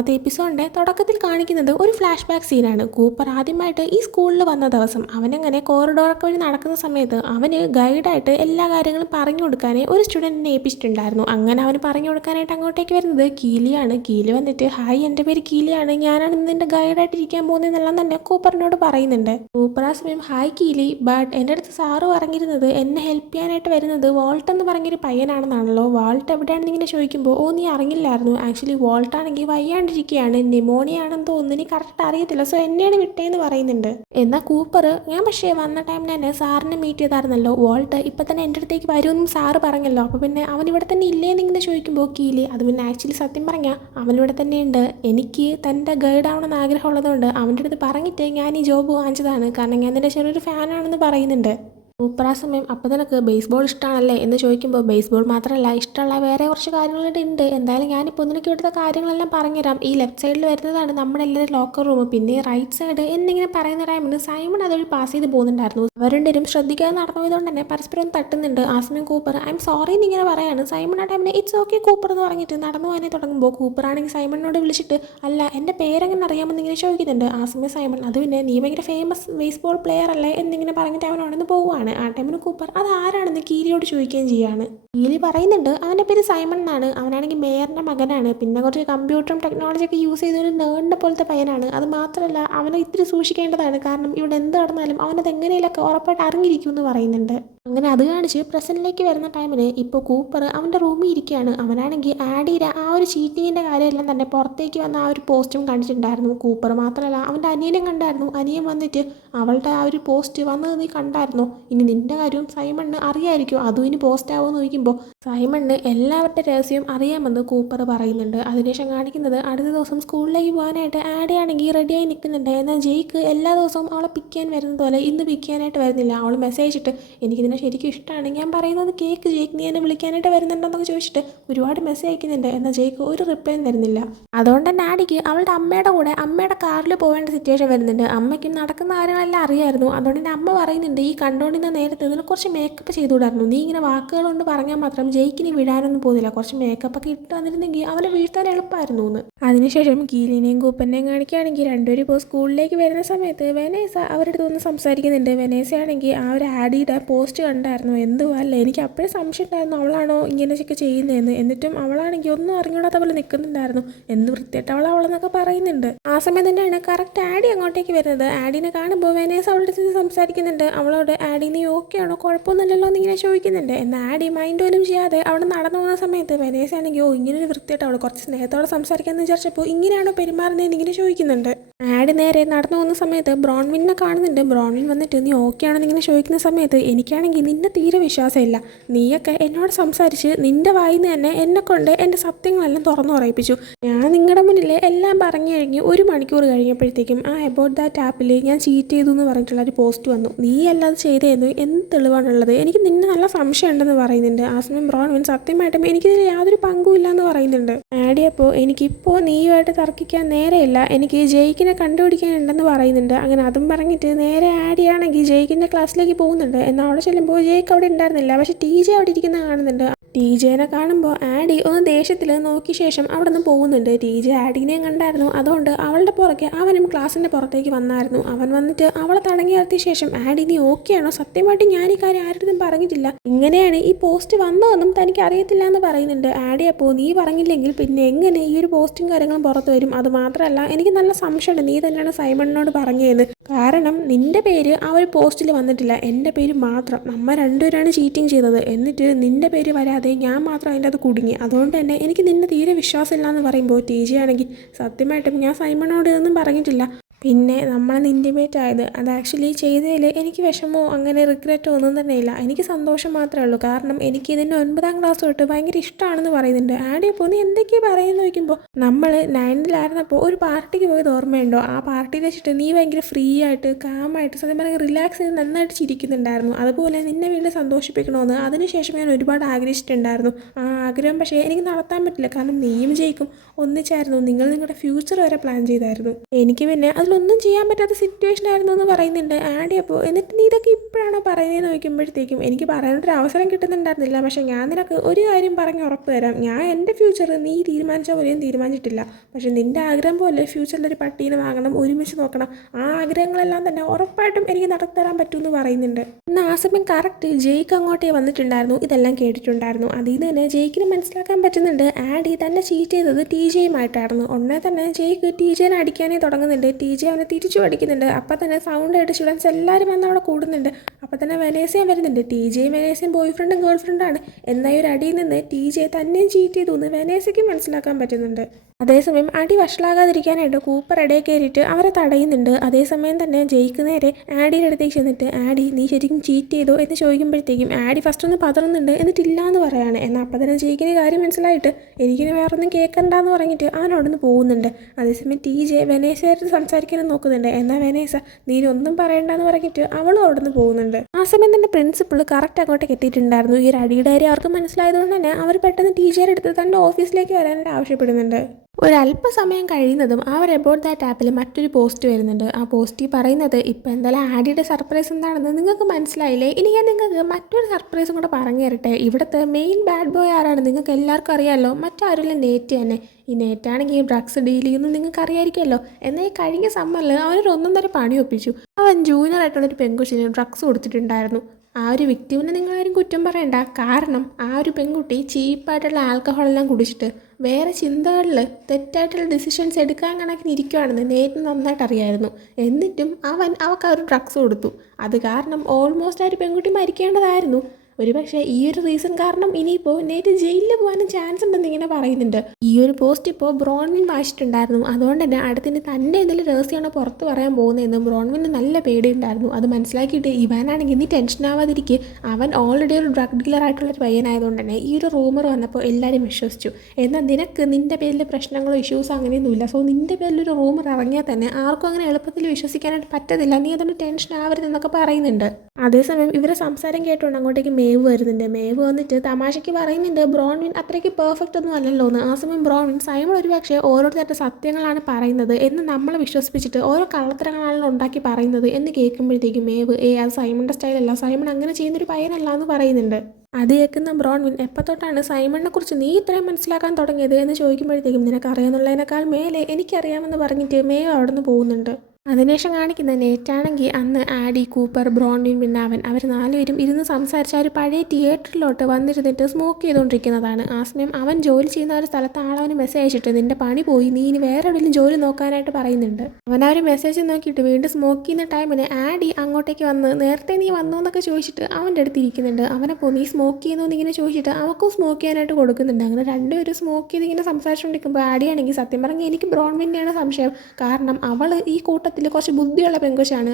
മൂന്നാമത്തെ എപ്പിസോഡിൻ്റെ തുടക്കത്തിൽ കാണിക്കുന്നത് ഒരു ഫ്ലാഷ് ബാക്ക് സീനാണ്. കൂപ്പർ ആദ്യമായിട്ട് ഈ സ്കൂളിൽ വന്ന ദിവസം അവനങ്ങനെ കോറിഡോറൊക്കെ വഴി നടക്കുന്ന സമയത്ത് അവന് ഗൈഡായിട്ട് എല്ലാ കാര്യങ്ങളും പറഞ്ഞു കൊടുക്കാനേ ഒരു സ്റ്റുഡൻറ്റിനെ ഏൽപ്പിച്ചിട്ടുണ്ടായിരുന്നു. അങ്ങനെ അവന് പറഞ്ഞു കൊടുക്കാനായിട്ട് അങ്ങോട്ടേക്ക് വരുന്നത് കീലിയാണ്. കീലി വന്നിട്ട് ഹായ്, എൻ്റെ പേര് കീലിയാണ്, ഞാനാണ് നിന്റെ ഗൈഡായിട്ട് ഇരിക്കാൻ പോകുന്നതെന്നെല്ലാം തന്നെ കൂപ്പറിനോട് പറയുന്നുണ്ട്. കൂപ്പർ ആ സമയം ഹായ് കീലി, ബട്ട് എൻ്റെ അടുത്ത് സാറ് പറഞ്ഞിരുന്നത് എന്നെ ഹെൽപ്പ് ചെയ്യാനായിട്ട് വരുന്നത് വോൾട്ട് എന്ന് പറഞ്ഞൊരു പയ്യനാണെന്നാണല്ലോ. വാൾട്ട് എവിടെയാണെന്ന് ഇങ്ങനെ ചോദിക്കുമ്പോൾ ഓ നീ അറിഞ്ഞില്ലായിരുന്നു, ആക്ച്വലി വോൾട്ട് ആണെങ്കിൽ വയ്യാണ്ടിരിക്കുകയാണ്, ന്യൂമോണിയ ആണെന്ന് തോന്നുന്നു, എനിക്ക് കറക്റ്റ് അറിയത്തില്ല, സോ എന്നെയാണ് വിട്ടേന്ന് പറയുന്നുണ്ട്. എന്നാൽ കൂപ്പർ ഞാൻ പക്ഷേ വന്ന ടൈമിൽ തന്നെ സാറിനെ മീറ്റ് ചെയ്തായിരുന്നല്ലോ, വോൾട്ട് ഇപ്പം തന്നെ എൻ്റെ അടുത്തേക്ക് വരുമെന്നും സാറ് പറഞ്ഞല്ലോ, അപ്പോൾ പിന്നെ അവൻ ഇവിടെ തന്നെ ഇല്ലേന്ന് ഇങ്ങനെ ചോദിക്കുമ്പോൾ കീലി അത് പിന്നെ ആക്ച്വലി സത്യം പറഞ്ഞാൽ അവനിവിടെ തന്നെയുണ്ട്, എനിക്ക് തൻ്റെ ഗൈഡ് ആവണമെന്ന് ആഗ്രഹമുള്ളതുകൊണ്ട് അവൻ്റെ അടുത്ത് പറഞ്ഞിട്ട് ഞാൻ ഈ ജോബ് വാങ്ങിച്ചതാണ്, കാരണം ഞാൻ എൻ്റെ ചെറിയൊരു ഫാനാണെന്ന് പറയുന്നുണ്ട്. സൂപ്പർ ആ സമയം അപ്പോൾ നിനക്ക് ബേസ്ബോൾ ഇഷ്ടമാണല്ലേ എന്ന് ചോദിക്കുമ്പോൾ ബേസ്ബോൾ മാത്രമല്ല ഇഷ്ടമുള്ള വേറെ കുറച്ച് കാര്യങ്ങളൂടെ ഉണ്ട്, എന്തായാലും ഞാനിപ്പോൾ നിനക്ക് ഇവിടുത്തെ കാര്യങ്ങളെല്ലാം പറഞ്ഞുതരാം. ഈ ലെഫ്റ്റ് സൈഡിൽ വരുന്നതാണ് നമ്മുടെ എല്ലാവരും ലോക്കർ റൂം, പിന്നെ റൈറ്റ് സൈഡ് എന്നിങ്ങനെ പറയുന്ന ടൈമിന് സൈമൺ അതുവഴി പാസ് ചെയ്ത് പോകുന്നുണ്ടായിരുന്നു. അവർ രണ്ടുപേരും ശ്രദ്ധിക്കാതെ നടന്നു പോയതുകൊണ്ട് തന്നെ പരസ്പരം തട്ടുന്നുണ്ട്. ആ സമയം കൂപ്പർ ഐ എം സോറി എന്നിങ്ങനെ പറയാണ്. സൈമൺ ആ ടൈമിന് ഇറ്റ്സ് ഓക്കെ കൂപ്പർ എന്ന് പറഞ്ഞിട്ട് നടന്നു പോകാനേ തുടങ്ങുമ്പോൾ കൂപ്പർ ആണെങ്കിൽ സൈമണിനോട് വിളിച്ചിട്ട് അല്ല എൻ്റെ പേരെങ്ങനെ അറിയാമെന്ന് ഇങ്ങനെ ചോദിക്കുന്നുണ്ട്. ആ സമയം സൈമൺ അത് പിന്നെ നീ ഭയങ്കര ഫേമസ് ബേസ്ബോൾ പ്ലെയർ അല്ലേ എന്നിങ്ങനെ പറഞ്ഞിട്ട് അവനോടൊന്ന് പോവുകയാണ്. ആ ടൈമിന് കൂപ്പർ അത് ആരാണെന്ന് കീലിയോട് ചോദിക്കുകയും ചെയ്യാണ്. കീലി പറയുന്നുണ്ട് അവൻ്റെ പേര് സൈമൺ എന്നാണ്, അവനാണെങ്കിൽ മേയറിൻ്റെ മകനാണ്, പിന്നെ കുറച്ച് കമ്പ്യൂട്ടറും ടെക്നോളജിയൊക്കെ യൂസ് ചെയ്തൊരു നേണ്ട പോലത്തെ പയ്യനാണ്, അത് മാത്രമല്ല അവനെ ഇത്തിരി സൂക്ഷിക്കേണ്ടതാണ്, കാരണം ഇവിടെ എന്ത് നടന്നാലും അവനത് എങ്ങനെയൊക്കെ ഉറപ്പായിട്ട് അറിഞ്ഞിരിക്കും എന്ന് പറയുന്നുണ്ട്. അങ്ങനെ അത് കാണിച്ച് പ്രസൻറ്റിലേക്ക് വരുന്ന ടൈമിന് ഇപ്പോൾ കൂപ്പർ അവൻ്റെ റൂമിൽ ഇരിക്കുകയാണ്. അവനാണെങ്കിൽ ആഡിയുടെ ആ ഒരു ചീറ്റിങ്ങിൻ്റെ കാര്യമെല്ലാം തന്നെ പുറത്തേക്ക് വന്ന ആ ഒരു പോസ്റ്റും കണ്ടിട്ടുണ്ടായിരുന്നു. കൂപ്പർ മാത്രമല്ല അവൻ്റെ അനിയനും കണ്ടായിരുന്നു. അനിയൻ വന്നിട്ട് അവളുടെ ആ ഒരു പോസ്റ്റ് വന്നത് നീ കണ്ടായിരുന്നു, ഇനി നിൻ്റെ കാര്യം സൈമണിന് അറിയാമായിരിക്കും, അതും ഇനി പോസ്റ്റ് ആവുമെന്ന് ചോദിക്കുമ്പോൾ സൈമണിന് എല്ലാവരുടെ രഹസ്യവും അറിയാമെന്ന് കൂപ്പർ പറയുന്നുണ്ട്. അതിനുശേഷം കാണിക്കുന്നത് അടുത്ത ദിവസം സ്കൂളിലേക്ക് പോകാനായിട്ട് ആഡിയാണെങ്കിൽ റെഡിയായി നിൽക്കുന്നുണ്ട്. എന്നാൽ ജെയ്ക്ക് എല്ലാ ദിവസവും അവളെ പിക്ക് ചെയ്യാൻ വരുന്നത് പോലെ ഇന്ന് പിക്ക് ചെയ്യാനായിട്ട് വരുന്നില്ല. അവൾ മെസ്സേജ് ഇട്ട് എനിക്കിതിനെ ശരിക്കും ഇഷ്ടമാണ്, ഞാൻ പറയുന്നത് കേക്ക്, ജെയ്ക്ക് നീ എന്നെ വിളിക്കാനായിട്ട് വരുന്നുണ്ടോന്നൊക്കെ ചോദിച്ചിട്ട് ഒരുപാട് മെസ്സേജ് അയക്കുന്നുണ്ട്. എന്നാൽ ജെയ്ക്ക് ഒരു റിപ്ലൈയും തരുന്നില്ല. അതുകൊണ്ട് തന്നെ ആഡിക്ക് അവളുടെ അമ്മയുടെ കൂടെ അമ്മയുടെ കാറിൽ പോകേണ്ട സിറ്റുവേഷൻ വരുന്നുണ്ട്. അമ്മയ്ക്കും നടക്കുന്ന കാര്യങ്ങളെല്ലാം അറിയായിരുന്നു. അതുകൊണ്ട് തന്നെ അമ്മ പറയുന്നുണ്ട് ഈ കണ്ടുകൊണ്ടിരുന്ന നേരത്തെ ഇതിന് കുറച്ച് മേക്കപ്പ് ചെയ്തുകൂടായിരുന്നു, നീ ഇങ്ങനെ വാക്കുകൾ കൊണ്ട് പറഞ്ഞാൽ മാത്രം ജെയ്ക്കിന് വിടാനൊന്നും പോകുന്നില്ല, കുറച്ച് മേക്കപ്പ് ഒക്കെ ഇട്ട് വന്നിരുന്നെങ്കിൽ അവനെ വീഴ്ത്താൻ എളുപ്പമായിരുന്നു എന്ന്. അതിനുശേഷം കീലിനെയും കൂപ്പനെയും കാണിക്കുകയാണെങ്കിൽ രണ്ടുപേരും ഇപ്പോൾ സ്കൂളിലേക്ക് വരുന്ന സമയത്ത് വെനേസ അവരുടെ അടുത്ത് ഒന്ന് സംസാരിക്കുന്നുണ്ട്. വെനേസ ആണെങ്കിൽ ആ ഒരു ആഡിയുടെ പോസ്റ്റ് കണ്ടായിരുന്നു, എന്തുവാ അല്ലേ, എനിക്ക് അപ്പോഴേ സംശയം ഉണ്ടായിരുന്നു അവളാണോ ഇങ്ങനെയൊക്കെ ചെയ്യുന്നതെന്ന്, എന്നിട്ടും അവളാണെങ്കിൽ ഒന്നും അറിഞ്ഞൂടാത്ത പോലെ നിൽക്കുന്നുണ്ടായിരുന്നു, എന്ത് വൃത്തിയായിട്ട് അവളെന്നൊക്കെ പറയുന്നുണ്ട്. ആ സമയം തന്നെയാണ് കറക്റ്റ് ആഡി അങ്ങോട്ടേക്ക് വരുന്നത്. ആഡിനെ കാണുമ്പോൾ വെനേസ അവളുടെ അടുത്ത് സംസാരിക്കുന്നുണ്ട്. അവളോട് ആഡി നീ ഓക്കെ ആണോ, കുഴപ്പമൊന്നുമില്ലല്ലോ എന്നിങ്ങനെ ചോദിക്കുന്നുണ്ട്. എന്നാൽ ആഡി മൈൻഡ് പോലും ചെയ്യാതെ അവിടെ നടന്നു പോകുന്ന സമയത്ത് വെനേസ ആണെങ്കിൽ ഇങ്ങനൊരു വൃത്തിയായിട്ട് അവൾ കുറച്ച് സ്നേഹത്തോടെ സംസാരിക്കാമെന്ന് വിചാരിച്ചപ്പോൾ ഇങ്ങനെയാണോ പെരുമാറുന്നതെന്ന് ഇങ്ങനെ ചോദിക്കുന്നുണ്ട്. ആഡ് നേരെ നടന്നു പോകുന്ന സമയത്ത് ബ്രോൺവിനെ കാണുന്നുണ്ട്. ബ്രോൺവിൻ വന്നിട്ട് നീ ഓക്കെ ആണെന്ന് ഇങ്ങനെ ചോദിക്കുന്ന സമയത്ത് എനിക്കാണെങ്കിൽ നിന്നെ തീരെ വിശ്വാസമില്ല, നീയൊക്കെ എന്നോട് സംസാരിച്ച് നിന്റെ വായിന്ന് തന്നെ എന്നെ കൊണ്ട് എൻ്റെ സത്യങ്ങളെല്ലാം തുറന്നു പറയിപ്പിച്ചു, ഞാൻ നിങ്ങളുടെ മുന്നിൽ എല്ലാം പറഞ്ഞു കഴിഞ്ഞ് 1 മണിക്കൂർ കഴിഞ്ഞപ്പോഴത്തേക്കും ആ അബൌട്ട് ദാറ്റ് ആപ്പിൽ ഞാൻ ചീറ്റ് ചെയ്തു എന്ന് പറഞ്ഞിട്ടുള്ള ഒരു പോസ്റ്റ് വന്നു, നീ അല്ലാതെ ചെയ്തതെന്ന് എന്ത് തെളിവാണുള്ളത്, എനിക്ക് നിന്നെ നല്ല സംശയം ഉണ്ടെന്ന് പറയുന്നുണ്ട്. ആ സമയം ബ്രോൺവിൻ സത്യമായിട്ടും എനിക്കിതിൽ യാതൊരു പങ്കുമില്ല എന്ന് പറയുന്നുണ്ട്. ആഡി അപ്പോൾ എനിക്കിപ്പോൾ നീയുമായിട്ട് തർക്കിക്കാൻ നേരെയില്ല, എനിക്ക് ജെയ്ക്കിനെ കണ്ടുപിടിക്കാനുണ്ടെന്ന് പറയുന്നുണ്ട്. അങ്ങനെ അതും പറഞ്ഞിട്ട് നേരെ ആഡിയാണെങ്കിൽ ജെയ്ക്കിൻ്റെ ക്ലാസ്സിലേക്ക് പോകുന്നുണ്ട്. എന്നാൽ അവിടെ ചെല്ലുമ്പോൾ ജെയ്ക്ക് അവിടെ ഉണ്ടായിരുന്നില്ല, പക്ഷേ TJ അവിടെ ഇരിക്കുന്ന കാണുന്നുണ്ട്. TJനെ കാണുമ്പോൾ ആഡി ഒന്ന് ദേഷ്യത്തിൽ നോക്കിയ ശേഷം അവിടെ നിന്ന് പോകുന്നുണ്ട്. TJ ആഡിനെയും കണ്ടായിരുന്നു, അതുകൊണ്ട് അവളുടെ പുറകെ അവനും ക്ലാസ്സിൻ്റെ പുറത്തേക്ക് വന്നായിരുന്നു. അവൻ വന്നിട്ട് അവളെ തടങ്ങി നിർത്തിയ ശേഷം ആഡി നീ ഓക്കെ ആണോ, സത്യമായിട്ട് ഞാൻ ഈ കാര്യം ആരുടെ പറഞ്ഞിട്ടില്ല, ഇങ്ങനെയാണ് ഈ പോസ്റ്റ് വന്നതെന്നും തനിക്ക് അറിയത്തില്ല എന്ന് പറയുന്നുണ്ട്. ആഡി അപ്പോൾ നീ പറഞ്ഞില്ലെങ്കിൽ പിന്നെ എങ്ങനെ ഈ ഒരു പോസ്റ്റും കാര്യങ്ങളും പുറത്ത് വരും, അത് മാത്രമല്ല എനിക്ക് നല്ല സംശയമുണ്ട് നീ തന്നെയാണ് സൈമണിനോട് പറഞ്ഞതെന്ന്, കാരണം നിന്റെ പേര് ആ ഒരു പോസ്റ്റിൽ വന്നിട്ടില്ല, എൻ്റെ പേര് മാത്രം, നമ്മൾ രണ്ടുപേരാണ് ചീറ്റിംഗ് ചെയ്തത്, എന്നിട്ട് നിന്റെ പേര് വരാതെ ഞാൻ മാത്രം അതിൻ്റെ അത് കുടുങ്ങി, അതുകൊണ്ട് തന്നെ എനിക്ക് നിന്നെ തീരെ വിശ്വാസമില്ല എന്ന് പറയുമ്പോൾ TJ ആണെങ്കിൽ സത്യമായിട്ടും ഞാൻ സൈമണോട് ഇതൊന്നും പറഞ്ഞിട്ടില്ല, പിന്നെ നമ്മളെ ഇൻറ്റിമേറ്റ് ആയത് അത് ആക്ച്വലി ചെയ്തതിൽ എനിക്ക് വിഷമോ അങ്ങനെ റിഗ്രറ്റോ ഒന്നും തന്നെ ഇല്ല, എനിക്ക് സന്തോഷം മാത്രമേ ഉള്ളൂ, കാരണം എനിക്ക് ഇതിൻ്റെ 9ാം ക്ലാസ് തൊട്ട് ഭയങ്കര ഇഷ്ടമാണെന്ന് പറയുന്നുണ്ട്. ആഡി അപ്പോൾ നീ എന്തൊക്കെയാണ് പറയുന്നത് ചോദിക്കുമ്പോൾ നമ്മൾ 9th ഒരു പാർട്ടിക്ക് പോയത് ഓർമ്മയുണ്ടോ, ആ പാർട്ടിയിൽ വെച്ചിട്ട് നീ ഭയങ്കര ഫ്രീ ആയിട്ട് കാമായിട്ട് സത്യം പറഞ്ഞാൽ റിലാക്സ് ചെയ്ത് നന്നായിട്ട് ചിരിക്കുന്നുണ്ടായിരുന്നു, അതുപോലെ നിന്നെ വീണ്ടും സന്തോഷിപ്പിക്കണമെന്ന് അതിനുശേഷം ഞാൻ ഒരുപാട് ആഗ്രഹിച്ചിട്ടുണ്ടായിരുന്നു, ആ ആഗ്രഹം പക്ഷേ എനിക്ക് നടത്താൻ പറ്റില്ല, കാരണം നീയും ജയിക്കും ഒന്നിച്ചായിരുന്നു, നിങ്ങൾ നിങ്ങളുടെ ഫ്യൂച്ചർ വരെ പ്ലാൻ ചെയ്തായിരുന്നു, എനിക്ക് പിന്നെ അതിൽ ഒന്നും ചെയ്യാൻ പറ്റാത്ത സിറ്റുവേഷൻ ആയിരുന്നു എന്ന് പറയുന്നുണ്ട് ആഡി. അപ്പോൾ എന്നിട്ട് നീ ഇതൊക്കെ ഇപ്പോഴാണോ പറയുന്നതെന്ന് ചോദിക്കുമ്പോഴത്തേക്കും എനിക്ക് പറയാനൊരു അവസരം കിട്ടുന്നുണ്ടായിരുന്നില്ല, പക്ഷേ ഞാൻ നിനക്ക് ഒരു കാര്യം പറഞ്ഞ് ഉറപ്പ് തരാം, ഞാൻ എൻ്റെ ഫ്യൂച്ചർ നീ തീരുമാനിച്ച പോലെയും തീരുമാനിച്ചിട്ടില്ല. പക്ഷേ നിൻ്റെ ആഗ്രഹം പോലെ ഫ്യൂച്ചറിലൊരു പട്ടീനെ വാങ്ങണം, ഒരുമിച്ച് നോക്കണം, ആ ആഗ്രഹങ്ങളെല്ലാം തന്നെ ഉറപ്പായിട്ടും എനിക്ക് നടത്തിത്തരാൻ പറ്റുമെന്ന് പറയുന്നുണ്ട്. എന്നാൽ ആ സമയം കറക്റ്റ് ജയ്ക്ക് അങ്ങോട്ടേ വന്നിട്ടുണ്ടായിരുന്നു, ഇതെല്ലാം കേട്ടിട്ടുണ്ടായിരുന്നു. അതിൽ നിന്ന് തന്നെ ജയ്ക്കിന് മനസ്സിലാക്കാൻ പറ്റുന്നുണ്ട് ആഡി തന്നെ ചീറ്റ് ചെയ്തത് ടി ജെയുമായിട്ടായിരുന്നു. ഉടനെ തന്നെ ജയ്ക്ക് ടി ജെനെ അടിക്കാനേ തുടങ്ങുന്നുണ്ട്. ടി ജെ അവനെ തിരിച്ചു അടിക്കുന്നുണ്ട്. അപ്പം തന്നെ സൗണ്ടായിട്ട് സ്റ്റുഡൻസ് എല്ലാവരും വന്ന് അവിടെ കൂടുന്നുണ്ട്. അപ്പം തന്നെ വെനേസയും വരുന്നുണ്ട്. ടി ജെയും വെനേസയും ബോയ് ഫ്രണ്ടും ഗേൾ ഫ്രണ്ടാണ്. എന്നാൽ ഒരു അടിയിൽ നിന്ന് ടി ജെ തന്നെയും ചീറ്റ് ചെയ്തു എന്ന് വെനേസയ്ക്ക് മനസ്സിലാക്കാൻ പറ്റുന്നുണ്ട്. അതേസമയം അടി വഷളാകാതിരിക്കാനായിട്ട് കൂപ്പർ ഇടയിൽ കയറിയിട്ട് അവരെ തടയുന്നുണ്ട്. അതേസമയം തന്നെ ജയ്ക്ക് നേരെ ആഡിയുടെ അടുത്തേക്ക് ചെന്നിട്ട് ആഡി നീ ശരിക്കും ചീറ്റ് ചെയ്തോ എന്ന് ചോദിക്കുമ്പോഴത്തേക്കും ആഡി ഫസ്റ്റ് ഒന്ന് പതറുന്നുണ്ട്, എന്നിട്ടില്ല എന്ന് പറയാണ്. എന്നാൽ അപ്പം തന്നെ ജയ്ക്കിന് കാര്യം മനസ്സിലായിട്ട് എനിക്കിനി വേറെ ഒന്നും കേൾക്കണ്ടെന്ന് പറഞ്ഞിട്ട് അവൻ അവിടെ നിന്ന് പോകുന്നുണ്ട്. അതേസമയം ടി ജെ വെനേസയായിട്ട് സംസാരിക്കാനും നോക്കുന്നുണ്ട്. എന്നാൽ വെനേസ നീ ഒന്നും പറയണ്ടെന്ന് പറഞ്ഞിട്ട് അവളും അവിടെ നിന്ന് പോകുന്നുണ്ട്. ആ സമയം തന്നെ പ്രിൻസിപ്പിൾ കറക്റ്റ് അങ്ങോട്ടേക്ക് എത്തിയിട്ടുണ്ടായിരുന്നു. ഈ ഒരു അടിയുടെ കാര്യം അവർക്ക് മനസ്സിലായതുകൊണ്ട് തന്നെ അവർ പെട്ടെന്ന് ടീച്ചറെ അടുത്ത് തൻ്റെ ഓഫീസിലേക്ക് വരാനായിട്ട് ആവശ്യപ്പെടുന്നുണ്ട്. ഒരല്പസമയം കഴിയുന്നതും അവർ എബൌട്ട് ദാറ്റ് ആപ്പിൽ മറ്റൊരു പോസ്റ്റ് വരുന്നുണ്ട്. ആ പോസ്റ്റിൽ പറയുന്നത് ഇപ്പോൾ എന്തായാലും ആഡിയുടെ സർപ്രൈസ് എന്താണെന്ന് നിങ്ങൾക്ക് മനസ്സിലായില്ലേ, ഇനി ഞാൻ നിങ്ങൾക്ക് മറ്റൊരു സർപ്രൈസും കൂടെ പറഞ്ഞു തരട്ടെ. ഇവിടുത്തെ മെയിൻ ബാഡ് ബോയ് ആരാണ് നിങ്ങൾക്ക് എല്ലാവർക്കും അറിയാമല്ലോ, മറ്റാരുമില്ല നേറ്റ് തന്നെ. ഈ നേറ്റാണെങ്കിൽ ഡ്രഗ്സ് ഡീൽ ചെയ്യുന്നത് നിങ്ങൾക്ക് അറിയാമായിരിക്കുമല്ലോ. എന്നാൽ ഈ കഴിഞ്ഞ സമ്മറിൽ അവനൊരു ഒന്നൊന്നര പണി ഒപ്പിച്ചു. അവൻ ജൂനിയർ ആയിട്ടുള്ളൊരു പെൺകുച്ചിന് ഡ്രഗ്സ് കൊടുത്തിട്ടുണ്ടായിരുന്നു. ആ ഒരു വ്യക്തിവിനെ നിങ്ങളാരും കുറ്റം പറയണ്ട, കാരണം ആ ഒരു പെൺകുട്ടി ചീപ്പായിട്ടുള്ള ആൽക്കഹോളെല്ലാം കുടിച്ചിട്ട് വേറെ ചിന്തകളിൽ തെറ്റായിട്ടുള്ള ഡിസിഷൻസ് എടുക്കാൻ കണക്കിന് ഇരിക്കുകയാണെന്ന് നേരിട്ട് നന്നായിട്ട് അറിയായിരുന്നു. എന്നിട്ടും അവൾക്ക് ആ ഒരു ഡ്രഗ്സ് കൊടുത്തു. അത് കാരണം ഓൾമോസ്റ്റ് ആ ഒരു പെൺകുട്ടി മരിക്കേണ്ടതായിരുന്നു. ഒരുപക്ഷെ ഈ ഒരു റീസൺ കാരണം ഇനിയിപ്പോൾ നേരിട്ട് ജയിലിൽ പോകാനും ചാൻസ് ഉണ്ടെന്ന് ഇങ്ങനെ പറയുന്നുണ്ട്. ഈ ഒരു പോസ്റ്റ് ഇപ്പോൾ ബ്രോൺവിൻ വായിച്ചിട്ടുണ്ടായിരുന്നു. അതുകൊണ്ട് തന്നെ അടുത്തിന് തൻ്റെ എന്തെങ്കിലും രഹസ്യമാണ് പുറത്ത് പറയാൻ പോകുന്നതെന്ന് ബ്രോൺവിന് നല്ല പേടിയുണ്ടായിരുന്നു. അത് മനസ്സിലാക്കിയിട്ട് ഇവാനാണെങ്കിൽ നീ ടെൻഷൻ ആവാതിരിക്കുക, അവൻ ഓൾറെഡി ഒരു ഡ്രഗ് ഡീലർ ആയിട്ടുള്ളൊരു പയ്യനായതുകൊണ്ട് തന്നെ ഈ ഒരു റൂമർ വന്നപ്പോൾ എല്ലാവരും വിശ്വസിച്ചു. എന്നാൽ നിനക്ക് നിൻ്റെ പേരിൽ പ്രശ്നങ്ങളോ ഇഷ്യൂസോ അങ്ങനെയൊന്നുമില്ല. സോ നിൻ്റെ പേരിലൊരു റൂമർ ഇറങ്ങിയാൽ തന്നെ ആർക്കും അങ്ങനെ എളുപ്പത്തിൽ വിശ്വസിക്കാനായിട്ട് പറ്റത്തില്ല, നീ അതുകൊണ്ട് ടെൻഷൻ ആവരുതെന്നൊക്കെ പറയുന്നുണ്ട്. അതേസമയം ഇവരെ സംസാരം കേട്ടുകൊണ്ട് അങ്ങോട്ടേക്ക് മേവ് വരുന്നുണ്ട്. മേവ് വന്നിട്ട് തമാശയ്ക്ക് പറയുന്നുണ്ട് ബ്രോൺവിൻ അത്രയ്ക്ക് പെർഫെക്റ്റ് ഒന്നും അല്ലല്ലോ എന്ന്. ആ സമയം ബ്രോൺവിൻ സൈമൺ ഒരുപക്ഷെ ഓരോരുത്തരുടെ സത്യങ്ങളാണ് പറയുന്നത് എന്ന് നമ്മളെ വിശ്വസിപ്പിച്ചിട്ട് ഓരോ കള്ളത്തരങ്ങളാണല്ലോ ഉണ്ടാക്കി പറയുന്നത് എന്ന് കേൾക്കുമ്പോഴത്തേക്കും മേവ് അത് സൈമണിൻ്റെ സ്റ്റൈലല്ല, സൈമൺ അങ്ങനെ ചെയ്യുന്നൊരു പയ്യനല്ല എന്ന് പറയുന്നുണ്ട്. അത് കേൾക്കുന്ന ബ്രോൺവിൻ എപ്പോൾ തൊട്ടാണ് സൈമണിനെ കുറിച്ച് നീ ഇത്രയും മനസ്സിലാക്കാൻ തുടങ്ങിയത് എന്ന് ചോദിക്കുമ്പോഴത്തേക്കും നിനക്കറിയാമെന്നുള്ളതിനേക്കാൾ മേലെ എനിക്കറിയാമെന്ന് പറഞ്ഞിട്ട് മേവ് അവിടെ നിന്ന് പോകുന്നുണ്ട്. അതിനുശേഷം കാണിക്കുന്ന നെറ്റാണെങ്കിൽ അന്ന് ആഡി, കൂപ്പർ, ബ്രോൺവിൻ പിന്നെ അവർ നാലുപേരും ഇരുന്ന് സംസാരിച്ച ഒരു പഴയ തിയേറ്ററിലോട്ട് വന്നിരുന്നിട്ട് സ്മോക്ക് ചെയ്തുകൊണ്ടിരിക്കുന്നതാണ്. ആ സമയം അവൻ ജോലി ചെയ്യുന്ന ഒരു സ്ഥലത്ത് ആളവന് മെസ്സേജ് അയച്ചിട്ട് നിന്റെ പണി പോയി, നീ ഇനി വേറെ എവിടെയെങ്കിലും ജോലി നോക്കാനായിട്ട് പറയുന്നുണ്ട്. അവൻ ആ ഒരു മെസ്സേജ് നോക്കിയിട്ട് വീണ്ടും സ്മോക്ക് ചെയ്യുന്ന ടൈമിന് ആഡി അങ്ങോട്ടേക്ക് വന്ന് നേരത്തെ നീ വന്നു എന്നൊക്കെ ചോദിച്ചിട്ട് അവൻ്റെ അടുത്ത് ഇരിക്കുന്നുണ്ട്. അവനപ്പോൾ നീ സ്മോക്ക് ചെയ്യുന്നു എന്നിങ്ങനെ ചോദിച്ചിട്ട് അവൾക്കും സ്മോക്ക് ചെയ്യാനായിട്ട് കൊടുക്കുന്നുണ്ട്. അങ്ങനെ രണ്ടുപേരും സ്മോക്ക് ചെയ്ത് ഇങ്ങനെ സംസാരിച്ചുകൊണ്ടിരിക്കുമ്പോൾ ആഡിയാണെങ്കിൽ സത്യം പറഞ്ഞാൽ എനിക്ക് ബ്രോൺവിൻ്റെയാണ് സംശയം. കാരണം അവൾ ഈ കൂട്ടത്തിൽ കുറച്ച് ബുദ്ധിയുള്ള പെങ്കൊച്ചാണ്.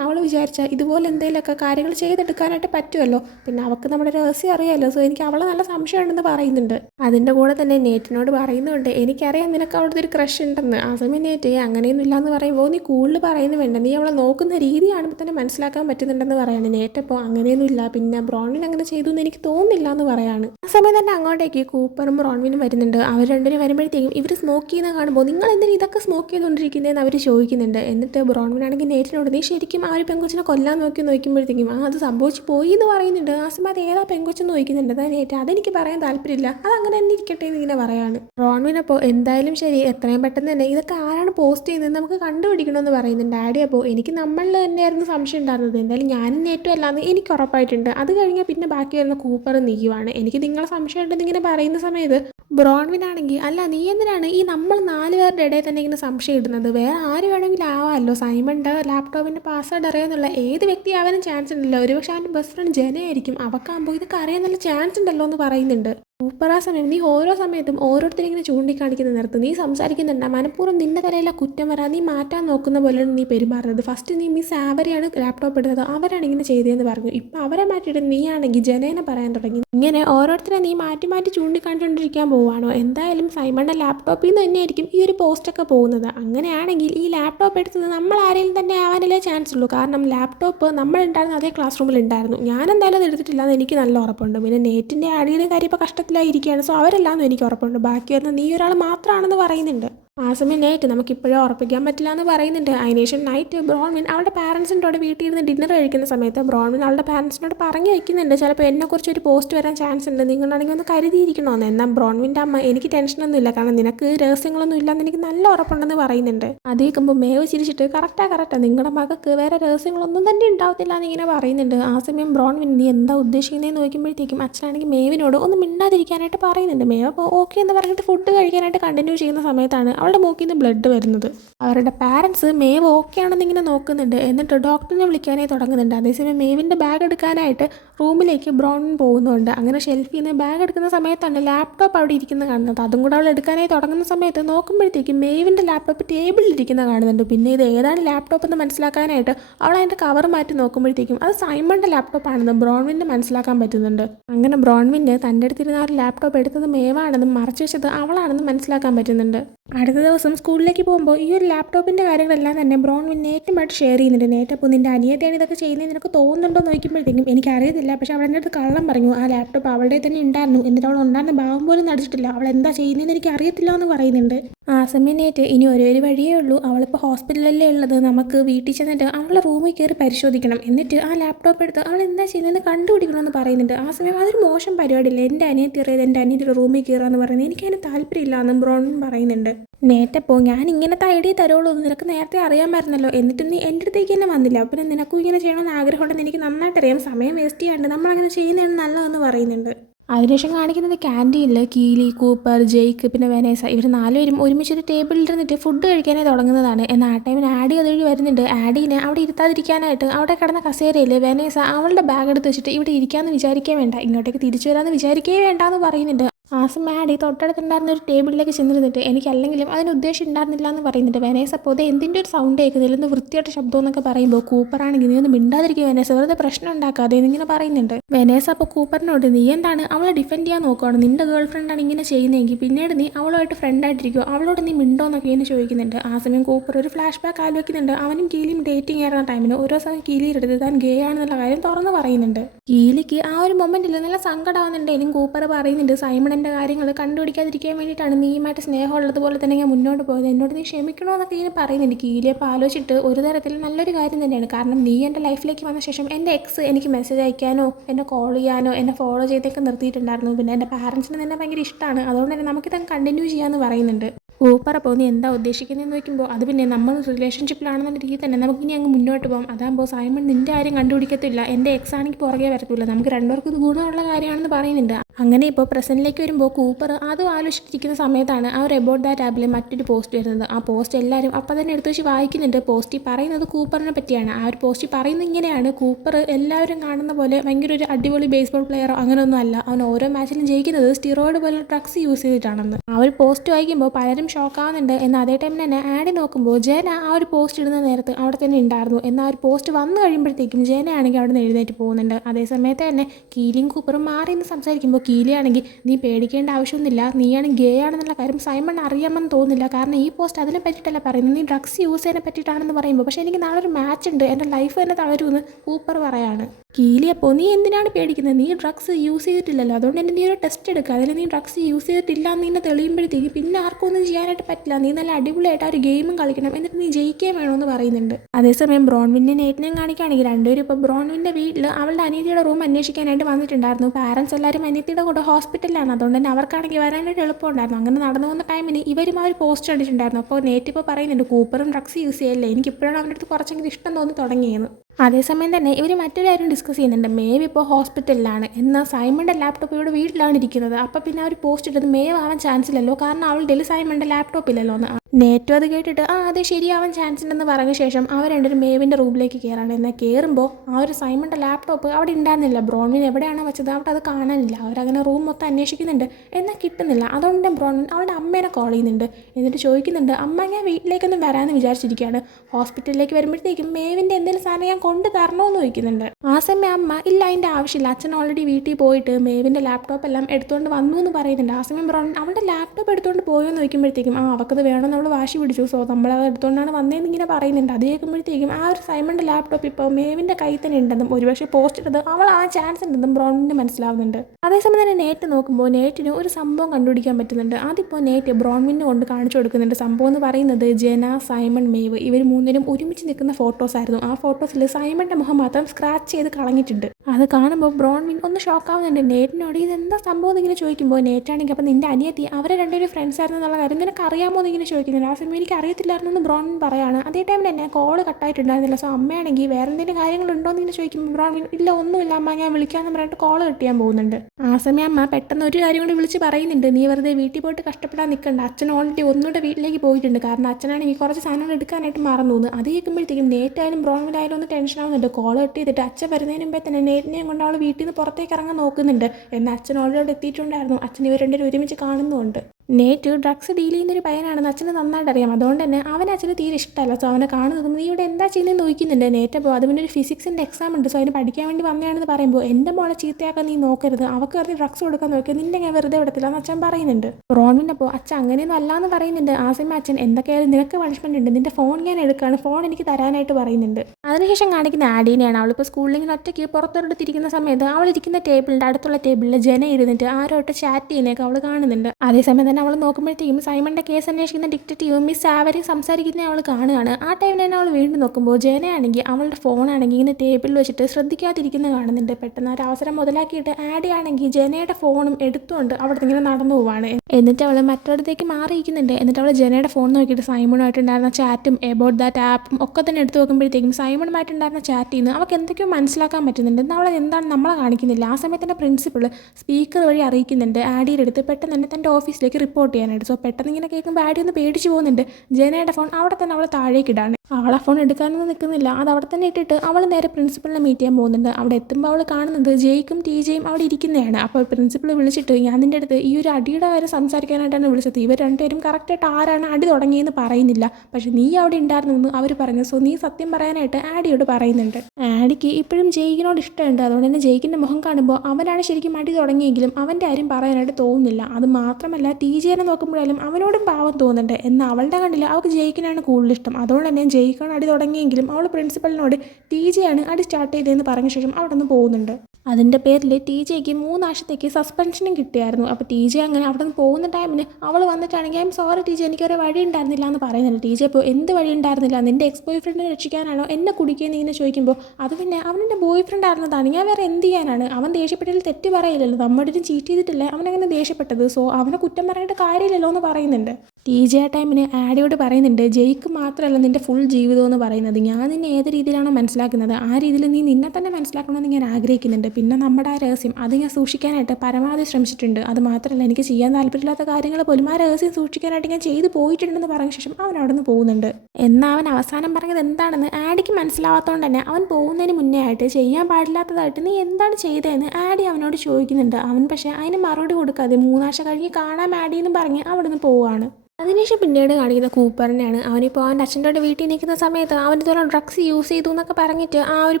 അവൾ വിചാരിച്ചാൽ ഇതുപോലെ എന്തെങ്കിലുമൊക്കെ കാര്യങ്ങൾ ചെയ്തെടുക്കാനായിട്ട് പറ്റുമല്ലോ. പിന്നെ അവൾക്ക് നമ്മുടെ രഹസ്യം അറിയാമല്ലോ. സോ എനിക്ക് അവളെ നല്ല സംശയമുണ്ടെന്ന് പറയുന്നുണ്ട്. അതിൻ്റെ കൂടെ തന്നെ നേറ്റിനോട് പറയുന്നുണ്ട് എനിക്കറിയാം നിനക്ക് അവിടുത്തെ ഒരു ക്രഷ് ഉണ്ടെന്ന്. ആ സമയം നേറ്റ് അങ്ങനെയൊന്നും ഇല്ലയെന്ന് പറയുമ്പോൾ നീ കൂടുതൽ പറയുന്നത് വേണ്ട, നീ അവളെ നോക്കുന്ന രീതി കാണുമ്പോൾ തന്നെ മനസ്സിലാക്കാൻ പറ്റുന്നുണ്ടെന്ന് പറയാണ്. നേറ്റപ്പോൾ അങ്ങനെയൊന്നും ഇല്ല, പിന്നെ ബ്രോൺവിൻ അങ്ങനെ ചെയ്തു എന്ന് എനിക്ക് തോന്നുന്നില്ല എന്ന് പറയാണ്. ആ സമയം തന്നെ അങ്ങോട്ടേക്ക് കൂപ്പറും ബ്രോൺവിനും വരുന്നുണ്ട്. അവർ രണ്ടുപേരും വരുമ്പോഴത്തേക്കും ഇവർ സ്മോക്ക് ചെയ്യുന്ന കാണുമ്പോൾ നിങ്ങൾ എന്തിനാ ഇതൊക്കെ സ്മോക്ക് ചെയ്തുകൊണ്ടിരിക്കുന്നതെന്ന് അവർ ചോദിക്കുന്നുണ്ട്. എന്നിട്ട് ബ്രോൺവിനാണെങ്കിൽ നേറ്റിനോട് നീ ശരിക്കും ആ ഒരു പെങ്കൊച്ചിനെ കൊല്ലാൻ നോക്കുമ്പോഴത്തേക്കും അത് സംഭവിച്ചു പോയി എന്ന് പറയുന്നുണ്ട്. ആ സമയം അത് ഏതാ പെങ്കൊച്ചെന്ന് ചോദിക്കുന്നുണ്ട്. അതാ നേറ്റ് അതെനിക്ക് പറയാൻ താല്പര്യമില്ല, അതങ്ങനെ തന്നെ ഇരിക്കട്ടെ എന്ന് ഇങ്ങനെ പറയാണ്. ബ്രോൺവിനപ്പോൾ എന്തായാലും ശരി എത്രയും പെട്ടെന്ന് തന്നെ ഇതൊക്കെ ആരാണ് പോസ്റ്റ് ചെയ്യുന്നത് നമുക്ക് കണ്ടുപിടിക്കണമെന്ന് പറയുന്നുണ്ട്. ആഡി അപ്പോൾ എനിക്ക് നമ്മളിൽ തന്നെയായിരുന്നു സംശയം ഉണ്ടായിരുന്നത്, എന്തായാലും ഞാനും നേറ്റും അല്ലാന്ന് എനിക്ക് ഉറപ്പായിട്ടുണ്ട്. അത് കഴിഞ്ഞാൽ പിന്നെ ബാക്കി വരുന്ന കൂപ്പർ നീയുവാണ്. എനിക്ക് നിങ്ങളെ സംശയം ഉണ്ടെന്ന് ഇങ്ങനെ പറയുന്ന സമയത്ത് ബ്രോൺവിനാണെങ്കിൽ അല്ല നീ എന്തിനാണ് ഈ നമ്മൾ 4 പേരുടെ ഇടയിൽ തന്നെ ഇങ്ങനെ സംശയം ഇടുന്നത്, വേറെ ആര് വേണമെങ്കിലും ആവാമല്ലോ, സൈമണിൻ്റെ ലാപ്ടോപ്പിൻ്റെ പാസ്വേഡ് അറിയാമെന്നുള്ള ഏത് വ്യക്തി ആവാനും ചാൻസ് ഉണ്ടല്ലോ, ഒരുപക്ഷെ അവൻ്റെ ബെസ്റ്റ് ഫ്രണ്ട് ജനയായിരിക്കും, അവക്കാകുമ്പോൾ ഇതൊക്കെ അറിയാൻ നല്ല ചാൻസ് ഉണ്ടല്ലോ എന്ന് പറയുന്നുണ്ട്. സൂപ്പർ. ആ സമയം നീ ഓരോ സമയത്തും ഓരോരുത്തരും ഇങ്ങനെ ചൂണ്ടിക്കാണിക്കുന്ന നേരത്ത് നീ സംസാരിക്കുന്നുണ്ട് മനഃപൂർവ്വം നിന്റെ തലയിലെ കുറ്റം വരാൻ നീ മാറ്റാൻ നോക്കുന്ന പോലെയാണ് നീ പെരുമാറുന്നത്. ഫസ്റ്റ് നീ മിസ് ആവരെയാണ് ലാപ്ടോപ്പ് എടുത്തത്, അവരാണ് ഇങ്ങനെ ചെയ്തതെന്ന് പറഞ്ഞു. ഇപ്പം അവരെ മാറ്റിയിട്ട് നീയാണെങ്കിൽ ജനേനെ പറയാൻ തുടങ്ങി. ഇങ്ങനെ ഓരോരുത്തരെ നീ മാറ്റി മാറ്റി ചൂണ്ടിക്കാണിച്ചുകൊണ്ടിരിക്കാൻ പോവുകയാണോ? എന്തായാലും സൈമണിൻ്റെ ലാപ്ടോപ്പിൽ നിന്ന് തന്നെയായിരിക്കും ഈ ഒരു പോസ്റ്റൊക്കെ പോകുന്നത്. അങ്ങനെയാണെങ്കിൽ ഈ ലാപ്ടോപ്പ് എടുത്തത് നമ്മൾ ആരെങ്കിലും തന്നെ ആവാനല്ലേ ചാൻസ് ഉള്ളൂ. കാരണം ലാപ്ടോപ്പ് നമ്മളുണ്ടായിരുന്ന അതേ ക്ലാസ് റൂമിൽ ഉണ്ടായിരുന്നു. ഞാൻ എന്തായാലും അത് എടുത്തിട്ടില്ല എന്ന് എനിക്ക് നല്ല ഉറപ്പുണ്ട്. പിന്നെ നെറ്റിൻ്റെ ആടിയുടെ കാര്യം ഇപ്പോൾ കഷ്ടത്തിലായിരിക്കുകയാണ്. സോ അവരെല്ലാം എനിക്ക് ഉറപ്പുണ്ട്. ബാക്കി വരുന്ന നീ ഒരാൾ മാത്രമാണെന്ന് പറയുന്നുണ്ട്. ആ സമയം നൈറ്റ് നമുക്കിപ്പോഴും ഉറപ്പിക്കാൻ പറ്റില്ല എന്ന് പറയുന്നുണ്ട്. അതിനുശേഷം നൈറ്റ് ബ്രോൺവിൻ അവളുടെ പാരൻസിൻ്റെ കൂടെ വീട്ടിൽ ഇരുന്ന് ഡിന്നർ കഴിക്കുന്ന സമയത്ത് ബ്രോൺവിൻ അവളുടെ പാരൻസിനോട് പറഞ്ഞു വയ്ക്കുന്നുണ്ട്, ചിലപ്പോൾ എന്നെക്കുറിച്ച് ഒരു പോസ്റ്റ് വരാൻ ചാൻസ് ഉണ്ട്, നിങ്ങളാണെങ്കിൽ ഒന്ന് കരുതിയിരിക്കണമെന്ന്. എന്നാൽ ബ്രോൺവിൻ്റെ അമ്മ എനിക്ക് ടെൻഷനൊന്നും ഇല്ല, കാരണം നിനക്ക് രഹസ്യങ്ങളൊന്നും ഇല്ലെന്ന് എനിക്ക് നല്ല ഉറപ്പുണ്ടെന്ന് പറയുന്നുണ്ട്. അത് കേൾക്കുമ്പോൾ മേവ് ചിരിച്ചിട്ട് കറക്റ്റാ നിങ്ങളുടെ മകൾക്ക് വേറെ രഹസ്യങ്ങളൊന്നും തന്നെ ഉണ്ടാവത്തില്ല എന്നിങ്ങനെ പറയുന്നുണ്ട്. ആ സമയം ബ്രോൺവിൻ നീ എന്താ ഉദ്ദേശിക്കുന്നതെന്ന് നോക്കുമ്പോഴത്തേക്കും അച്ഛനാണെങ്കിൽ മേവിനോട് ഒന്ന് മിണ്ടാതിരിക്കാനായിട്ട് പറയുന്നുണ്ട്. മേവ് അപ്പോൾ ഓക്കെ എന്ന് പറഞ്ഞിട്ട് ഫുഡ് കഴിക്കാനായിട്ട് കണ്ടിന്യൂ ചെയ്യുന്ന സമയത്താണ് അവളുടെ മൂക്കിൽ നിന്ന് ബ്ലഡ് വരുന്നത്. അവരുടെ പാരൻസ് മേവ് ഓക്കെ ആണെന്ന് ഇങ്ങനെ നോക്കുന്നുണ്ട്. എന്നിട്ട് ഡോക്ടറിനെ വിളിക്കാനായി തുടങ്ങുന്നുണ്ട്. അതേസമയം മേവിൻ്റെ ബാഗ് എടുക്കാനായിട്ട് റൂമിലേക്ക് ബ്രോൺവിൻ പോകുന്നുണ്ട്. അങ്ങനെ ഷെൽഫിൽ നിന്ന് ബാഗ് എടുക്കുന്ന സമയത്താണ് ലാപ്ടോപ്പ് അവിടെ ഇരിക്കുന്നത് കാണുന്നത്. അതും കൂടെ അവൾ എടുക്കാനായി തുടങ്ങുന്ന സമയത്ത് നോക്കുമ്പോഴത്തേക്കും മേവിൻ്റെ ലാപ്ടോപ്പ് ടേബിളിൽ ഇരിക്കുന്നത് കാണുന്നുണ്ട്. പിന്നെ ഇത് ഏതാണ് ലാപ്ടോപ്പ് എന്ന് മനസ്സിലാക്കാനായിട്ട് അവൾ അതിൻ്റെ കവർ മാറ്റി നോക്കുമ്പോഴത്തേക്കും അത് സൈമണിൻ്റെ ലാപ്ടോപ്പ് ആണെന്ന് ബ്രോൺവിന് മനസ്സിലാക്കാൻ പറ്റുന്നുണ്ട്. അങ്ങനെ ബ്രോൺവിന് തൻ്റെ അടുത്തിരുന്ന ആ ഒരു ലാപ്ടോപ്പ് എടുത്തത് മേവാണെന്നും മറച്ചു വെച്ചത് അവളാണെന്നും മനസ്സിലാക്കാൻ പറ്റുന്നുണ്ട്. അടുത്ത ദിവസം സ്കൂളിലേക്ക് പോകുമ്പോൾ ഈ ഒരു ലാപ്ടോപ്പിൻ്റെ കാര്യങ്ങളെല്ലാം തന്നെ ബ്രോൺവിൻ നേറ്റുമായിട്ട് ഷെയർ ചെയ്യുന്നുണ്ട്. നേറ്റ് അപ്പോൾ നിൻ്റെ അനിയത്തെയാണ് ഇതൊക്കെ ചെയ്യുന്നത് നിനക്ക് തോന്നുന്നുണ്ടോ എന്ന് ചോദിക്കുമ്പോഴത്തേക്കും എനിക്കറിയത്തില്ല, പക്ഷേ അവൾ എൻ്റെ അടുത്ത് കള്ളം പറഞ്ഞു, ആ ലാപ്ടോപ്പ് അവളുടെ തന്നെ ഉണ്ടായിരുന്നു, എന്നിട്ട് അവൾ ഉണ്ടായിരുന്ന ഭാവം പോലും നടിച്ചിട്ടില്ല, അവൾ എന്താ ചെയ്യുന്നതെന്ന് എനിക്ക് അറിയത്തില്ല എന്ന് പറയുന്നുണ്ട്. ആ സമയം നേറ്റ് ഇനി ഒരു വഴിയേ ഉള്ളൂ, അവളിപ്പോൾ ഹോസ്പിറ്റലിലല്ലേ ഉള്ളത്, നമുക്ക് വീട്ടിൽ ചെന്നിട്ട് അവളുടെ റൂമിൽ കയറി പരിശോധിക്കണം, എന്നിട്ട് ആ ലാപ്ടോപ്പ് എടുത്ത് അവൾ എന്താ ചെയ്യുന്നതെന്ന് കണ്ടുപിടിക്കണമെന്ന് പറയുന്നുണ്ട്. ആ സമയം അതൊരു മോശം പരിപാടിയില്ല, എൻ്റെ അനിയത്തി അറിയാതെ എൻ്റെ അനിയത്തിയുടെ റൂമിൽ കയറുക എന്ന് പറയുന്നത് എനിക്കതിന് താല്പര്യമില്ല എന്നും ബ്രോൺവിൻ പറയുന്നുണ്ട്. നേറ്റപ്പോൾ ഞാൻ ഇങ്ങനത്തെ ഐഡിയ തരുള്ളൂ, നിനക്ക് നേരത്തെ അറിയാമായിരുന്നല്ലോ, എന്നിട്ട് നീ എൻ്റെ അടുത്തേക്ക് തന്നെ വന്നില്ല, പിന്നെ നിനക്കും ഇങ്ങനെ ചെയ്യണമെന്ന് ആഗ്രഹമുണ്ടെന്ന് എനിക്ക് നന്നായിട്ടറിയാം, സമയം വേസ്റ്റ് ചെയ്യാണ്ട് നമ്മളങ്ങനെ ചെയ്യുന്നതാണ് നല്ലതെന്ന് പറയുന്നുണ്ട്. അതിനുശേഷം കാണിക്കുന്നത് ക്യാൻറ്റീനിൽ കീലി, കൂപ്പർ, ജെയ്ക്ക് പിന്നെ വെനേസ ഇവർ നാലുപേരും ഒരുമിച്ചൊരു ടേബിളിൽ ഇരുന്നിട്ട് ഫുഡ് കഴിക്കാനായി തുടങ്ങുന്നതാണ്. എന്നാൽ ആ ടൈമിന് ആഡി അതുവഴി വരുന്നുണ്ട്. ആഡീനെ അവിടെ ഇരുത്താതിരിക്കാനായിട്ട് അവിടെ കിടന്ന കസേരയിൽ വെനേസ അവളുടെ ബാഗ് എടുത്ത് വെച്ചിട്ട് ഇവിടെ ഇരിക്കാമെന്ന് വിചാരിക്കേ വേണ്ട, ഇങ്ങോട്ടേക്ക് തിരിച്ചു വരാമെന്ന് വിചാരിക്കേ വേണ്ട എന്ന് പറയുന്നുണ്ട്. ആസം ആഡി തൊട്ടടുത്തുണ്ടായിരുന്ന ഒരു ടേബിളിലേക്ക് ചെന്നിരുന്നിട്ട് എനിക്ക് അല്ലെങ്കിലും അതിന് ഉദ്ദേശം ഉണ്ടായിരുന്നില്ല എന്ന് പറയുന്നുണ്ട്. വെനേസ അപ്പോൾ അത് എന്തിൻ്റെ ഒരു സൗണ്ട് കേൾക്കുന്നില്ല, ഒന്ന് വൃത്തിയായിട്ട് ശബ്ദം എന്നൊക്കെ പറയുമ്പോൾ കൂപ്പറാണെങ്കിൽ നീ ഒന്ന് മിണ്ടാതിരിക്കുക വെനേസ, വെറുതെ പ്രശ്നം ഉണ്ടാക്കാതെ എന്നിങ്ങനെ പറയുന്നുണ്ട്. വെനേസ അപ്പോൾ കൂപ്പറിനോട് നീ എന്താണ് അവളെ ഡിഫെൻഡ് ചെയ്യാൻ നോക്കുകയാണ്, നിന്റെ ഗേൾ ഫ്രണ്ടാണ് ഇങ്ങനെ ചെയ്യുന്നതെങ്കിൽ പിന്നീട് നീ അവളുമായിട്ട് ഫ്രണ്ടായിട്ടിരിക്കുമോ, അവളോട് നീ മിണ്ടോ എന്നൊക്കെ ഇങ്ങനെ ചോദിക്കുന്നുണ്ട്. ആ സമയം കൂപ്പർ ഒരു ഫ്ലാഷ് ബാക്ക് ആലോചിക്കുന്നുണ്ട്. അവനും കീലിയും ഡേറ്റിംഗ് ആയിരുന്ന ടൈമിന് ഓരോ സമയം കീലിയെടുത്ത് താൻ ഗേ ആണെന്നുള്ള കാര്യം തുറന്ന് പറയുന്നുണ്ട്. കീലിക്ക് ആ ഒരു മൊമെന്റിൽ നല്ല സങ്കടമാവുന്നുണ്ടെങ്കിലും കൂപ്പർ പറയുന്നുണ്ട് സൈമണിൻ്റെ കാര്യങ്ങൾ കണ്ടുപിടിക്കാതിരിക്കാൻ വേണ്ടിയിട്ടാണ് നീയുമായിട്ട് സ്നേഹമുള്ളതുപോലെ തന്നെ ഞാൻ മുന്നോട്ട് പോയത്, എന്നോട് നീ ക്ഷമിക്കണോ എന്നൊക്കെ ഇങ്ങനെ പറയുന്നുണ്ട്. കീലിയപ്പോൾ ആലോചിച്ചിട്ട് ഒരു തരത്തിൽ നല്ലൊരു കാര്യം തന്നെയാണ്, കാരണം നീ എൻ്റെ ലൈഫിലേക്ക് വന്ന ശേഷം എൻ്റെ എക്സ് എനിക്ക് മെസ്സേജ് അയക്കാനോ എന്നെ കോൾ ചെയ്യാനോ എന്നെ ഫോളോ ചെയ്തൊക്കെ നിർത്തിയിട്ടുണ്ടായിരുന്നു, പിന്നെ എൻ്റെ പാരൻസിന് തന്നെ ഭയങ്കര ഇഷ്ടമാണ്, അതുകൊണ്ട് തന്നെ നമുക്കിതങ്ങ് കണ്ടിന്യൂ ചെയ്യാമെന്ന് പറയുന്നുണ്ട്. കൂപ്പർ അപ്പോൾ നീ എന്താ ഉദ്ദേശിക്കുന്നതെന്ന് ചോദിക്കുമ്പോൾ അത് പിന്നെ നമ്മൾ റിലേഷൻഷിപ്പിലാണെന്നുള്ള രീതിയിൽ തന്നെ നമുക്കിനി അങ്ങ് മുന്നോട്ട് പോകാം, അതാകുമ്പോൾ സൈമൺ നിൻ്റെ ആരും കണ്ടുപിടിക്കത്തില്ല, എൻ്റെ എക്സ് ആണെങ്കിൽ പുറകെ വരത്തില്ല, നമുക്ക് രണ്ടുപേർക്കും ഇത് ഗുണമുള്ള കാര്യമാണെന്ന് പറയുന്നുണ്ട്. അങ്ങനെ ഇപ്പോൾ പ്രസൻറ്റിലേക്ക് വരുമ്പോൾ കൂപ്പർ അതും ആലോചിച്ചിരിക്കുന്ന സമയത്താണ് ആ ഒരു എബൌട്ട് ദാറ്റ് ആപ്പിൽ മറ്റൊരു പോസ്റ്റ് വരുന്നത്. ആ പോസ്റ്റ് എല്ലാവരും അപ്പം തന്നെ എടുത്ത് വെച്ച് വായിക്കുന്നുണ്ട്. പോസ്റ്റിൽ പറയുന്നത് കൂപ്പറിനെ പറ്റിയാണ്. ആ ഒരു പോസ്റ്റിൽ പറയുന്നത് ഇങ്ങനെയാണ്, കൂപ്പർ എല്ലാവരും കാണുന്ന പോലെ ഭയങ്കര ഒരു അടിപൊളി ബേസ്ബോൾ പ്ലെയറോ അങ്ങനെയൊന്നും അല്ല, അവൻ ഓരോ മാച്ചിലും ജയിക്കുന്നത് സ്റ്റിറോയിഡ് പോലുള്ള ഡ്രഗ്സ് യൂസ് ചെയ്തിട്ടാണെന്ന്. ആ ഒരു പോസ്റ്റ് വായിക്കുമ്പോൾ പലരും ഷോക്കാവുന്നുണ്ട്. എന്നാൽ അതേ ടൈം തന്നെ ആഡ് നോക്കുമ്പോൾ ജേന ആ ഒരു പോസ്റ്റ് ഇടുന്ന നേരത്ത് അവിടെ തന്നെ ഉണ്ടായിരുന്നു. എന്നാൽ ആ ഒരു പോസ്റ്റ് വന്നു കഴിയുമ്പോഴത്തേക്കും ജേനയാണെങ്കിൽ അവിടെ നിന്ന് എഴുന്നേറ്റ് പോകുന്നുണ്ട്. അതേ സമയത്ത് തന്നെ കീലിയും കൂപ്പറും മാറി നിന്ന് സംസാരിക്കുമ്പോൾ കീലിയാണെങ്കിൽ നീ പേടിക്കേണ്ട ആവശ്യമൊന്നുമില്ല, നീയാണ് ഗേ ആണെന്നുള്ള കാര്യം സൈമൺ അറിയാമെന്ന് തോന്നുന്നില്ല, കാരണം ഈ പോസ്റ്റ് അതിനെ പറ്റിയിട്ടല്ല പറയുന്നത്, നീ ഡ്രഗ്സ് യൂസ് ചെയ്യുന്നതിനെ പറ്റിയിട്ടാണെന്ന് പറയുമ്പോൾ പക്ഷേ എനിക്ക് നാളെ ഒരു മാച്ച് ഉണ്ട്, എൻ്റെ ലൈഫ് തന്നെ തളരുമെന്ന് കൂപ്പർ പറയാണ്. കീലി അപ്പോൾ നീ എന്തിനാണ് പേടിക്കുന്നത്, നീ ഡ്രഗ്സ് യൂസ് ചെയ്തിട്ടില്ലല്ലോ, അതുകൊണ്ട് തന്നെ നീ ഒരു ടെസ്റ്റ് എടുക്കുക, അതിൽ നീ ഡ്രഗ്സ് യൂസ് ചെയ്തിട്ടില്ല എന്ന് നിന്നെ തെളിയുമ്പോഴത്തേക്ക് പിന്നെ ആർക്കും ഒന്നും ചെയ്യാനായിട്ട് പറ്റില്ല, നീ നല്ല അടിപൊളിയായിട്ട് ആ ഒരു ഗെയിമും കളിക്കണം, എന്നിട്ട് നീ ജയിക്കുകയും വേണമെന്ന് പറയുന്നുണ്ട്. അതേസമയം ബ്രോൺവിൻ്റെ നേറ്റിനെയും കാണിക്കുകയാണെങ്കിൽ രണ്ടുപേരും ഇപ്പോൾ ബ്രോൺവിൻ്റെ വീട്ടിൽ അവളുടെ അനിയത്തിയുടെ റൂം അന്വേഷിക്കാനായിട്ട് വന്നിട്ടുണ്ടായിരുന്നു. പാരൻസ് എല്ലാവരും അനിയത്തിയുടെ കൂടെ ഹോസ്പിറ്റലിലാണ്, അതുകൊണ്ട് തന്നെ അവർക്കാണെങ്കിൽ വരാനായിട്ട് എളുപ്പമുണ്ടായിരുന്നു. അങ്ങനെ നടന്നു പോകുന്ന ടൈമിന് ഇവരും ആ ഒരു പോസ്റ്റ് കണ്ടിട്ടുണ്ടായിരുന്നു. അപ്പോൾ നേറ്റ് ഇപ്പോൾ പറയുന്നുണ്ട് കൂപ്പറും ഡ്രഗ്സ് യൂസ് ചെയ്യല്ലേ, എനിക്കിപ്പോഴാണ് അവൻ്റെ അടുത്ത് കുറച്ചെങ്കിലും ഇഷ്ടം തോന്നി തുടങ്ങിയെന്ന്. അതേസമയം തന്നെ ഇവർ മറ്റൊരു കാര്യം ഡിസ്കസ് ചെയ്യുന്നുണ്ട്. മേവ് ഇപ്പോൾ ഹോസ്പിറ്റലിലാണ്, എന്നാൽ സൈമണിൻ്റെ ലാപ്ടോപ്പ് ഇവിടെ വീട്ടിലാണ് ഇരിക്കുന്നത്. അപ്പോൾ പിന്നെ ആ ഒരു പോസ്റ്റ് ഇട്ടത് മേവ് ആവാൻ ചാൻസ് ഇല്ലല്ലോ, കാരണം അവളുടെ സൈമണിൻ്റെ ലാപ്ടോപ്പ് ഇല്ലല്ലോ എന്ന്. നേറ്റും അത് കേട്ടിട്ട് അതെ ശരിയാവാൻ ചാൻസ് ഉണ്ടെന്ന് പറഞ്ഞ ശേഷം അവർ രണ്ടുപേരും മേവിൻ്റെ റൂമിലേക്ക് കയറാണ്. എന്നാൽ കയറുമ്പോൾ ആ ഒരു സൈമണിൻ്റെ ലാപ്ടോപ്പ് അവിടെ ഉണ്ടായിരുന്നില്ല. ബ്രോൺവിൻ എവിടെയാണോ വെച്ചത് അവിടെ അത് കാണാനില്ല. അവരങ്ങനെ റൂം മൊത്തം അന്വേഷിക്കുന്നുണ്ട്, എന്നാൽ കിട്ടുന്നില്ല. അതുകൊണ്ട് ബ്രോൺവിൻ അവളുടെ അമ്മേനെ കോൾ ചെയ്യുന്നുണ്ട്. എന്നിട്ട് ചോദിക്കുന്നുണ്ട്, അമ്മ ഞാൻ വീട്ടിലേക്കൊന്നും വരാമെന്ന് വിചാരിച്ചിരിക്കുകയാണ്, ഹോസ്പിറ്റലിലേക്ക് വരുമ്പോഴത്തേക്കും മേവിൻ്റെ എന്തെങ്കിലും സാധനം ഞാൻ കൊണ്ട് തരണമെന്ന് ചോദിക്കുന്നുണ്ട്. ആ സമയം അമ്മ ഇല്ല അതിൻ്റെ ആവശ്യമില്ല, അച്ഛൻ ഓൾറെഡി വീട്ടിൽ പോയിട്ട് മേവിൻ്റെ ലാപ്ടോപ്പ് എല്ലാം എടുത്തുകൊണ്ട് വന്നു എന്ന് പറയുന്നുണ്ട്. ആ സമയം ബ്രോൺവിൻ അവളുടെ ലാപ്ടോപ്പ് എടുത്തുകൊണ്ട് പോയോ എന്ന് ചോദിക്കുമ്പോഴത്തേക്കും അവൾക്കത് വേണമെന്നുള്ള അവൾ വാശി പിടിച്ചു. സോ നമ്മളത് എടുത്തുകൊണ്ടാണ് വന്നതെന്ന് ഇങ്ങനെ പറയുന്നുണ്ട്. അത് കേൾക്കുമ്പോഴത്തേക്കും ആ ഒരു സൈമണിൻ്റെ ലാപ്ടോപ്പ് ഇപ്പോൾ മേവിൻ്റെ കയ്യിൽ തന്നെ ഉണ്ടെന്നും ഒരുപക്ഷെ പോസ്റ്റ് ഇട്ടത് അവൾ ആ ചാൻസ് ഉണ്ടെന്നും ബ്രോൺവിന് മനസ്സിലാവുന്നുണ്ട്. അതേസമയം തന്നെ നേറ്റ് നോക്കുമ്പോൾ നേറ്റിന് ഒരു സംഭവം കണ്ടുപിടിക്കാൻ പറ്റുന്നുണ്ട്. അതിപ്പോൾ നേറ്റ് ബ്രോൺവിനെ കൊണ്ട് കാണിച്ചു കൊടുക്കുന്നുണ്ട്. സംഭവം എന്ന് പറയുന്നത് ജെന, സൈമൺ, മേവ് ഇവർ മൂന്നിനും ഒരുമിച്ച് നിൽക്കുന്ന ഫോട്ടോസ് ആയിരുന്നു. ആ ഫോട്ടോസിൽ സൈമണിൻ്റെ മുഖം മാത്രം സ്ക്രാച്ച് ചെയ്ത് കളഞ്ഞിട്ടുണ്ട്. അത് കാണുമ്പോൾ ബ്രോൺവിൻ ഒന്ന് ഷോക്കാവുന്നുണ്ട്. നേറ്റിനോട് ഇതെന്താ സംഭവം എന്നിങ്ങനെ ചോദിക്കുമ്പോൾ നേറ്റാണെങ്കിൽ അപ്പോൾ നിൻ്റെ അനിയത്തി അവരെ രണ്ടുപേരും ഫ്രണ്ട്സ് ആയിരുന്നു എന്നുള്ള കാര്യം നിനക്ക് അറിയാമോ എന്നിങ്ങനെ ചോദിക്കുന്നുണ്ട്. ആ സമയം എനിക്ക് അറിയത്തില്ലായിരുന്നു എന്ന് ബ്രോൺവിൻ പറയാണ്. അതേ ടൈമിൽ തന്നെ കോള് കട്ടായിട്ടുണ്ടായിരുന്നില്ല. സോ അമ്മയാണെങ്കിൽ വേറെ എന്തെങ്കിലും കാര്യങ്ങളുണ്ടോ എന്നിങ്ങനെ ചോദിക്കുമ്പോൾ ബ്രോൺവിൻ ഇല്ല ഒന്നുമില്ല അമ്മ ഞാൻ വിളിക്കാമെന്ന് പറഞ്ഞിട്ട് കോള് കട്ട് ചെയ്യാൻ പോകുന്നുണ്ട്. ആ സമയം അമ്മ പെട്ടെന്ന് ഒരു കാര്യം കൂടി വിളിച്ച് പറയുന്നുണ്ട്, നീ വെറുതെ വീട്ടിൽ പോയിട്ട് കഷ്ടപ്പെടാൻ നിൽക്കണ്ട, അച്ഛൻ ഓൾറെഡി ഒന്നുകൂടെ വീട്ടിലേക്ക് പോയിട്ടുണ്ട്. കാരണം അച്ഛനാണെങ്കിൽ കുറച്ച് സാധനങ്ങൾ എടുക്കാനായിട്ട് മറന്നു. അത് കേൾക്കുമ്പോഴത്തേക്കും നേറ്റായാലും ബ്രോൺവിനായാലും ഒന്ന് ടെൻഷൻ ആവുന്നുണ്ട്. കോൾ കട്ട് ചെയ്തിട്ട് അച്ഛൻ വരുന്നതിന് മുമ്പേ തന്നെ നേറ്റിനെയും കൊണ്ട് അവൾ വീട്ടിൽ നിന്ന് പുറത്തേക്ക് ഇറങ്ങാൻ നോക്കുന്നുണ്ട്. എന്നാൽ അച്ഛൻ ഓൾറെഡി എത്തിയിട്ടുണ്ടായിരുന്നു. അച്ഛൻ ഇവർ രണ്ടുപേരും ഒരുമിച്ച് കാണുന്നുണ്ട്. നേറ്റ് ഡ്രഗ്സ് ഡീൽ ചെയ്യുന്നൊരു പയ്യനാണെന്ന് അച്ഛന് നന്നായിട്ട് അറിയാം. അതുകൊണ്ട് തന്നെ അവൻ അച്ഛന് തീരെ ഇഷ്ടമല്ല. സോ അവനെ കാണുന്നതും നീ ഇവിടെ എന്താ ചെയ്യുന്നത് നോക്കുന്നുണ്ട്. നേറ്റ് അപ്പോൾ അതിന് ഒരു ഫിസിക്സിൻ്റെ എക്സാം ഉണ്ട്. സോ അതിന് പഠിക്കാൻ വേണ്ടി വന്നതാണെന്ന് പറയുമ്പോൾ എൻ്റെ മോളെ ചീത്തയാക്കാൻ നീ നോക്കരുത്, അവൾക്ക് വെറുതെ ഡ്രഗ്സ് കൊടുക്കാൻ നോക്കിയത് നിന്നെ ഞാൻ വെറുതെ വിടത്തില്ല എന്ന് അച്ഛൻ പറയുന്നുണ്ട്. റോണിൻ്റെ അപ്പോൾ അച്ഛൻ അങ്ങനെയൊന്നും അല്ലാന്ന് പറയുന്നുണ്ട്. ആ സമയം അച്ഛൻ എന്തൊക്കെയായാലും നിനക്ക് പണിഷ്മെൻ്റ് ഉണ്ട്, നിൻ്റെ ഫോൺ ഞാൻ എടുക്കുകയാണ്, ഫോൺ എനിക്ക് തരാനായിട്ട് പറയുന്നുണ്ട്. അതിനുശേഷം കാണിക്കുന്ന ആഡീനെയാണ്. അവളിപ്പോൾ സ്കൂളിൽ ഇങ്ങനെ ഒറ്റയ്ക്ക് പുറത്തൊരിടത്തിരിക്കുന്ന സമയത്ത് അവളിരിക്കുന്ന ടേബിളിൻ്റെ അടുത്തുള്ള ടേബിളിൽ ജന ഇരുന്നിട്ട് ആരോട്ട് ചാറ്റ് ചെയ്യുന്നതൊക്കെ അവൾ കാണുന്നുണ്ട്. അതേസമയം തന്നെ അവൾ നോക്കുമ്പോഴത്തേക്കും സൈമണിൻ്റെ കേസ് അന്വേഷിക്കുന്ന ഡിറ്റക്റ്റീവ് മിസ് ആവരി സംസാരിക്കുന്നത് അവൾ കാണുകയാണ്. ആ ടൈമിൽ തന്നെ അവൾ വീണ്ടും നോക്കുമ്പോൾ ജനയാണെങ്കിൽ അവളുടെ ഫോണാണെങ്കിൽ ഇങ്ങനെ ടേബിളിൽ വെച്ചിട്ട് ശ്രദ്ധിക്കാതിരിക്കുന്നത് കാണുന്നുണ്ട്. പെട്ടെന്ന് ഒരു അവസരം മുതലാക്കിയിട്ട് ആഡി ആണെങ്കിൽ ജനയുടെ ഫോണും എടുത്തുകൊണ്ട് അവിടെ ഇങ്ങനെ നടന്നു പോവാണ്. എന്നിട്ട് അവൾ മറ്റൊരിടത്തേക്ക് മാറിയിരിക്കുന്നുണ്ട്. എന്നിട്ട് അവൾ ജനയുടെ ഫോൺ നോക്കിയിട്ട് സൈമണുമായിട്ടുണ്ടായിരുന്ന ചാറ്റും എബൌട്ട് ദാറ്റ് ആപ്പും ഒക്കെ തന്നെ എടുത്ത് നോക്കുമ്പോഴത്തേക്കും സൈമണുമായിട്ടുണ്ടായിരുന്ന ചാറ്റിൽ നിന്ന് അവൾക്ക് എന്തൊക്കെയോ മനസ്സിലാക്കാൻ പറ്റുന്നുണ്ട്. എന്നാൽ അവൾ എന്താണ് നമ്മളെ കാണിക്കുന്നില്ല. ആ സമയത്തിൻ്റെ പ്രിൻസിപ്പൾ സ്പീക്കർ വഴി അറിയിക്കുന്നുണ്ട് ആഡിയുടെ അടുത്ത് പെട്ടെന്ന് തന്നെ തൻ്റെ ഓഫീസിലേക്ക് റിപ്പോർട്ട് ചെയ്യാനായിട്ട്. സോ പെട്ടെന്ന് ഇങ്ങനെ കേൾക്കുമ്പോൾ ആഡി ഒന്ന് പേടിച്ച് പോകുന്നുണ്ട്. ജനയുടെ ഫോൺ അവിടെ തന്നെ അവൾ താഴേക്കിടാണ്. അവൾ ആ ഫോൺ എടുക്കാനൊന്നും നിൽക്കുന്നില്ല. അത് അവിടെ തന്നെ ഇട്ടിട്ട് അവൾ നേരെ പ്രിൻസിപ്പളിനെ മീറ്റ് ചെയ്യാൻ പോകുന്നുണ്ട്. അവിടെ എത്തുമ്പോൾ അവൾ കാണുന്നത് ജെയ്ക്കും ടീജയും അവിടെ ഇരിക്കുന്നതാണ്. അപ്പോൾ പ്രിൻസിപ്പൾ വിളിച്ചിട്ട് ഞാൻ നിൻ്റെ അടുത്ത് ഈ ഒരു അടിയുടെ കാര്യം സംസാരിക്കാനായിട്ടാണ് വിളിച്ചത്. ഇവർ രണ്ടുപേരും കറക്റ്റായിട്ട് ആരാണ് അടി തുടങ്ങിയെന്ന് പറയുന്നില്ല, പക്ഷെ നീ അവിടെ ഉണ്ടായിരുന്നു എന്ന് അവർ പറഞ്ഞു. സോ നീ സത്യം പറയാനായിട്ട് ആഡിയോട് പറയുന്നുണ്ട്. ആഡിക്ക് ഇപ്പോഴും ജെയ്ക്കിനോട് ഇഷ്ടമുണ്ട്. അതുകൊണ്ട് തന്നെ ജെയ്ക്കിൻ്റെ മുഖം കാണുമ്പോൾ അവനാണ് ശരിക്കും അടി തുടങ്ങിയെങ്കിലും അവൻ്റെ ആരും പറയാനായിട്ട് തോന്നുന്നില്ല. അത് മാത്രമല്ല ടീജേനെ നോക്കുമ്പോഴായാലും അവനോടും പാവം തോന്നുന്നുണ്ട്. എന്നാൽ അവളുടെ കണ്ടില്ല അവൾക്ക് ജെയ്ക്കിനാണ് കൂടുതൽ ഇഷ്ടം. അതുകൊണ്ട് തന്നെ ജെയ്ക്കാണ് അടി തുടങ്ങിയെങ്കിലും അവൾ പ്രിൻസിപ്പലിനോട് ടീജയാണ് അടി സ്റ്റാർട്ട് ചെയ്തതെന്ന് പറഞ്ഞ ശേഷം അവിടെ നിന്ന് പോകുന്നുണ്ട്. അതിൻ്റെ പേരിൽ ടീജയ്ക്ക് 3 ആഴ്ചത്തേക്ക് സസ്പെൻഷനും കിട്ടിയായിരുന്നു. അപ്പോൾ ടീജെ അങ്ങനെ അവിടെ നിന്ന് പോകുന്ന ടൈമിന് അവൾ വന്നിട്ടാണെങ്കിൽ ഐ എം സോറി ടീച്ചർ എനിക്കൊരു വഴി ഉണ്ടായിരുന്നില്ല എന്ന് പറയുന്നുണ്ട്. ടീച്ചർ ഇപ്പോൾ എന്ത് വഴി ഉണ്ടായിരുന്നില്ല, നിൻ്റെ എക്സ് ബോയ് ഫ്രണ്ടിനെ രക്ഷിക്കാനാണോ എന്നെ കുടിക്കുകയെന്ന് ഇങ്ങനെ ചോദിക്കുമ്പോൾ അത് പിന്നെ അവൻ്റെ ബോയ് ഫ്രണ്ട് ആയിരുന്നതാണ്, ഞാൻ വേറെ എന്ത് ചെയ്യാനാണ്, അവൻ ദേഷ്യപ്പെട്ടതിൽ തെറ്റ് പറയില്ലല്ലോ, നമ്മുടെ ചീറ്റ് ചെയ്തിട്ടില്ലേ അവനങ്ങനെ ദേഷ്യപ്പെട്ടത്, സോ അവനെ കുറ്റം പറയാനായിട്ട് കാര്യമില്ലല്ലോ എന്ന് പറയുന്നുണ്ട്. ടീജെ ആ ടൈമിന് ആഡിയോട് പറയുന്നുണ്ട് ജെയ്ക്ക് മാത്രമല്ല നിൻ്റെ ഫുൾ ജീവിതം എന്ന് പറയുന്നത്, ഞാൻ നിന്നെ ഏത് രീതിയിലാണോ മനസ്സിലാക്കുന്നത് ആ രീതിയിൽ നീ നിന്നെ തന്നെ മനസ്സിലാക്കണമെന്ന് ഞാൻ ആഗ്രഹിക്കുന്നുണ്ട്. പിന്നെ നമ്മുടെ ആ രഹസ്യം അത് ഞാൻ സൂക്ഷിക്കാനായിട്ട് പരമാവധി ശ്രമിച്ചിട്ടുണ്ട്. അത് മാത്രമല്ല എനിക്ക് ചെയ്യാൻ താല്പര്യമില്ലാത്ത കാര്യങ്ങൾ പോലും ആ രഹസ്യം സൂക്ഷിക്കാനായിട്ട് ഞാൻ ചെയ്തു പോയിട്ടുണ്ടെന്ന് പറഞ്ഞ ശേഷം അവൻ അവിടെ നിന്ന് പോകുന്നുണ്ട്. എന്നാൽ അവൻ അവസാനം പറഞ്ഞത് എന്താണെന്ന് ആഡിക്ക് മനസ്സിലാവാത്തതുകൊണ്ട് തന്നെ അവൻ പോകുന്നതിന് മുന്നേ ആയിട്ട് ചെയ്യാൻ പാടില്ലാത്തതായിട്ട് നീ എന്താണ് ചെയ്തതെന്ന് ആഡി അവനോട് ചോദിക്കുന്നുണ്ട്. അവൻ പക്ഷേ അതിന് മറുപടി കൊടുക്കാതെ 3 ആഴ്ച കഴിഞ്ഞ് കാണാൻ ആഡി എന്ന് പറഞ്ഞ് അവിടെ നിന്ന് പോവുകയാണ്. അതിനുശേഷം പിന്നീട് കാണിക്കുന്ന കൂപ്പറിനെയാണ്. അവനിപ്പോൾ അവൻ്റെ അച്ഛൻ്റെ വീട്ടിൽ നിൽക്കുന്ന സമയത്ത് അവനിതുപോലെ ഡ്രഗ്സ് യൂസ് ചെയ്തു എന്നൊക്കെ പറഞ്ഞിട്ട് ആ ഒരു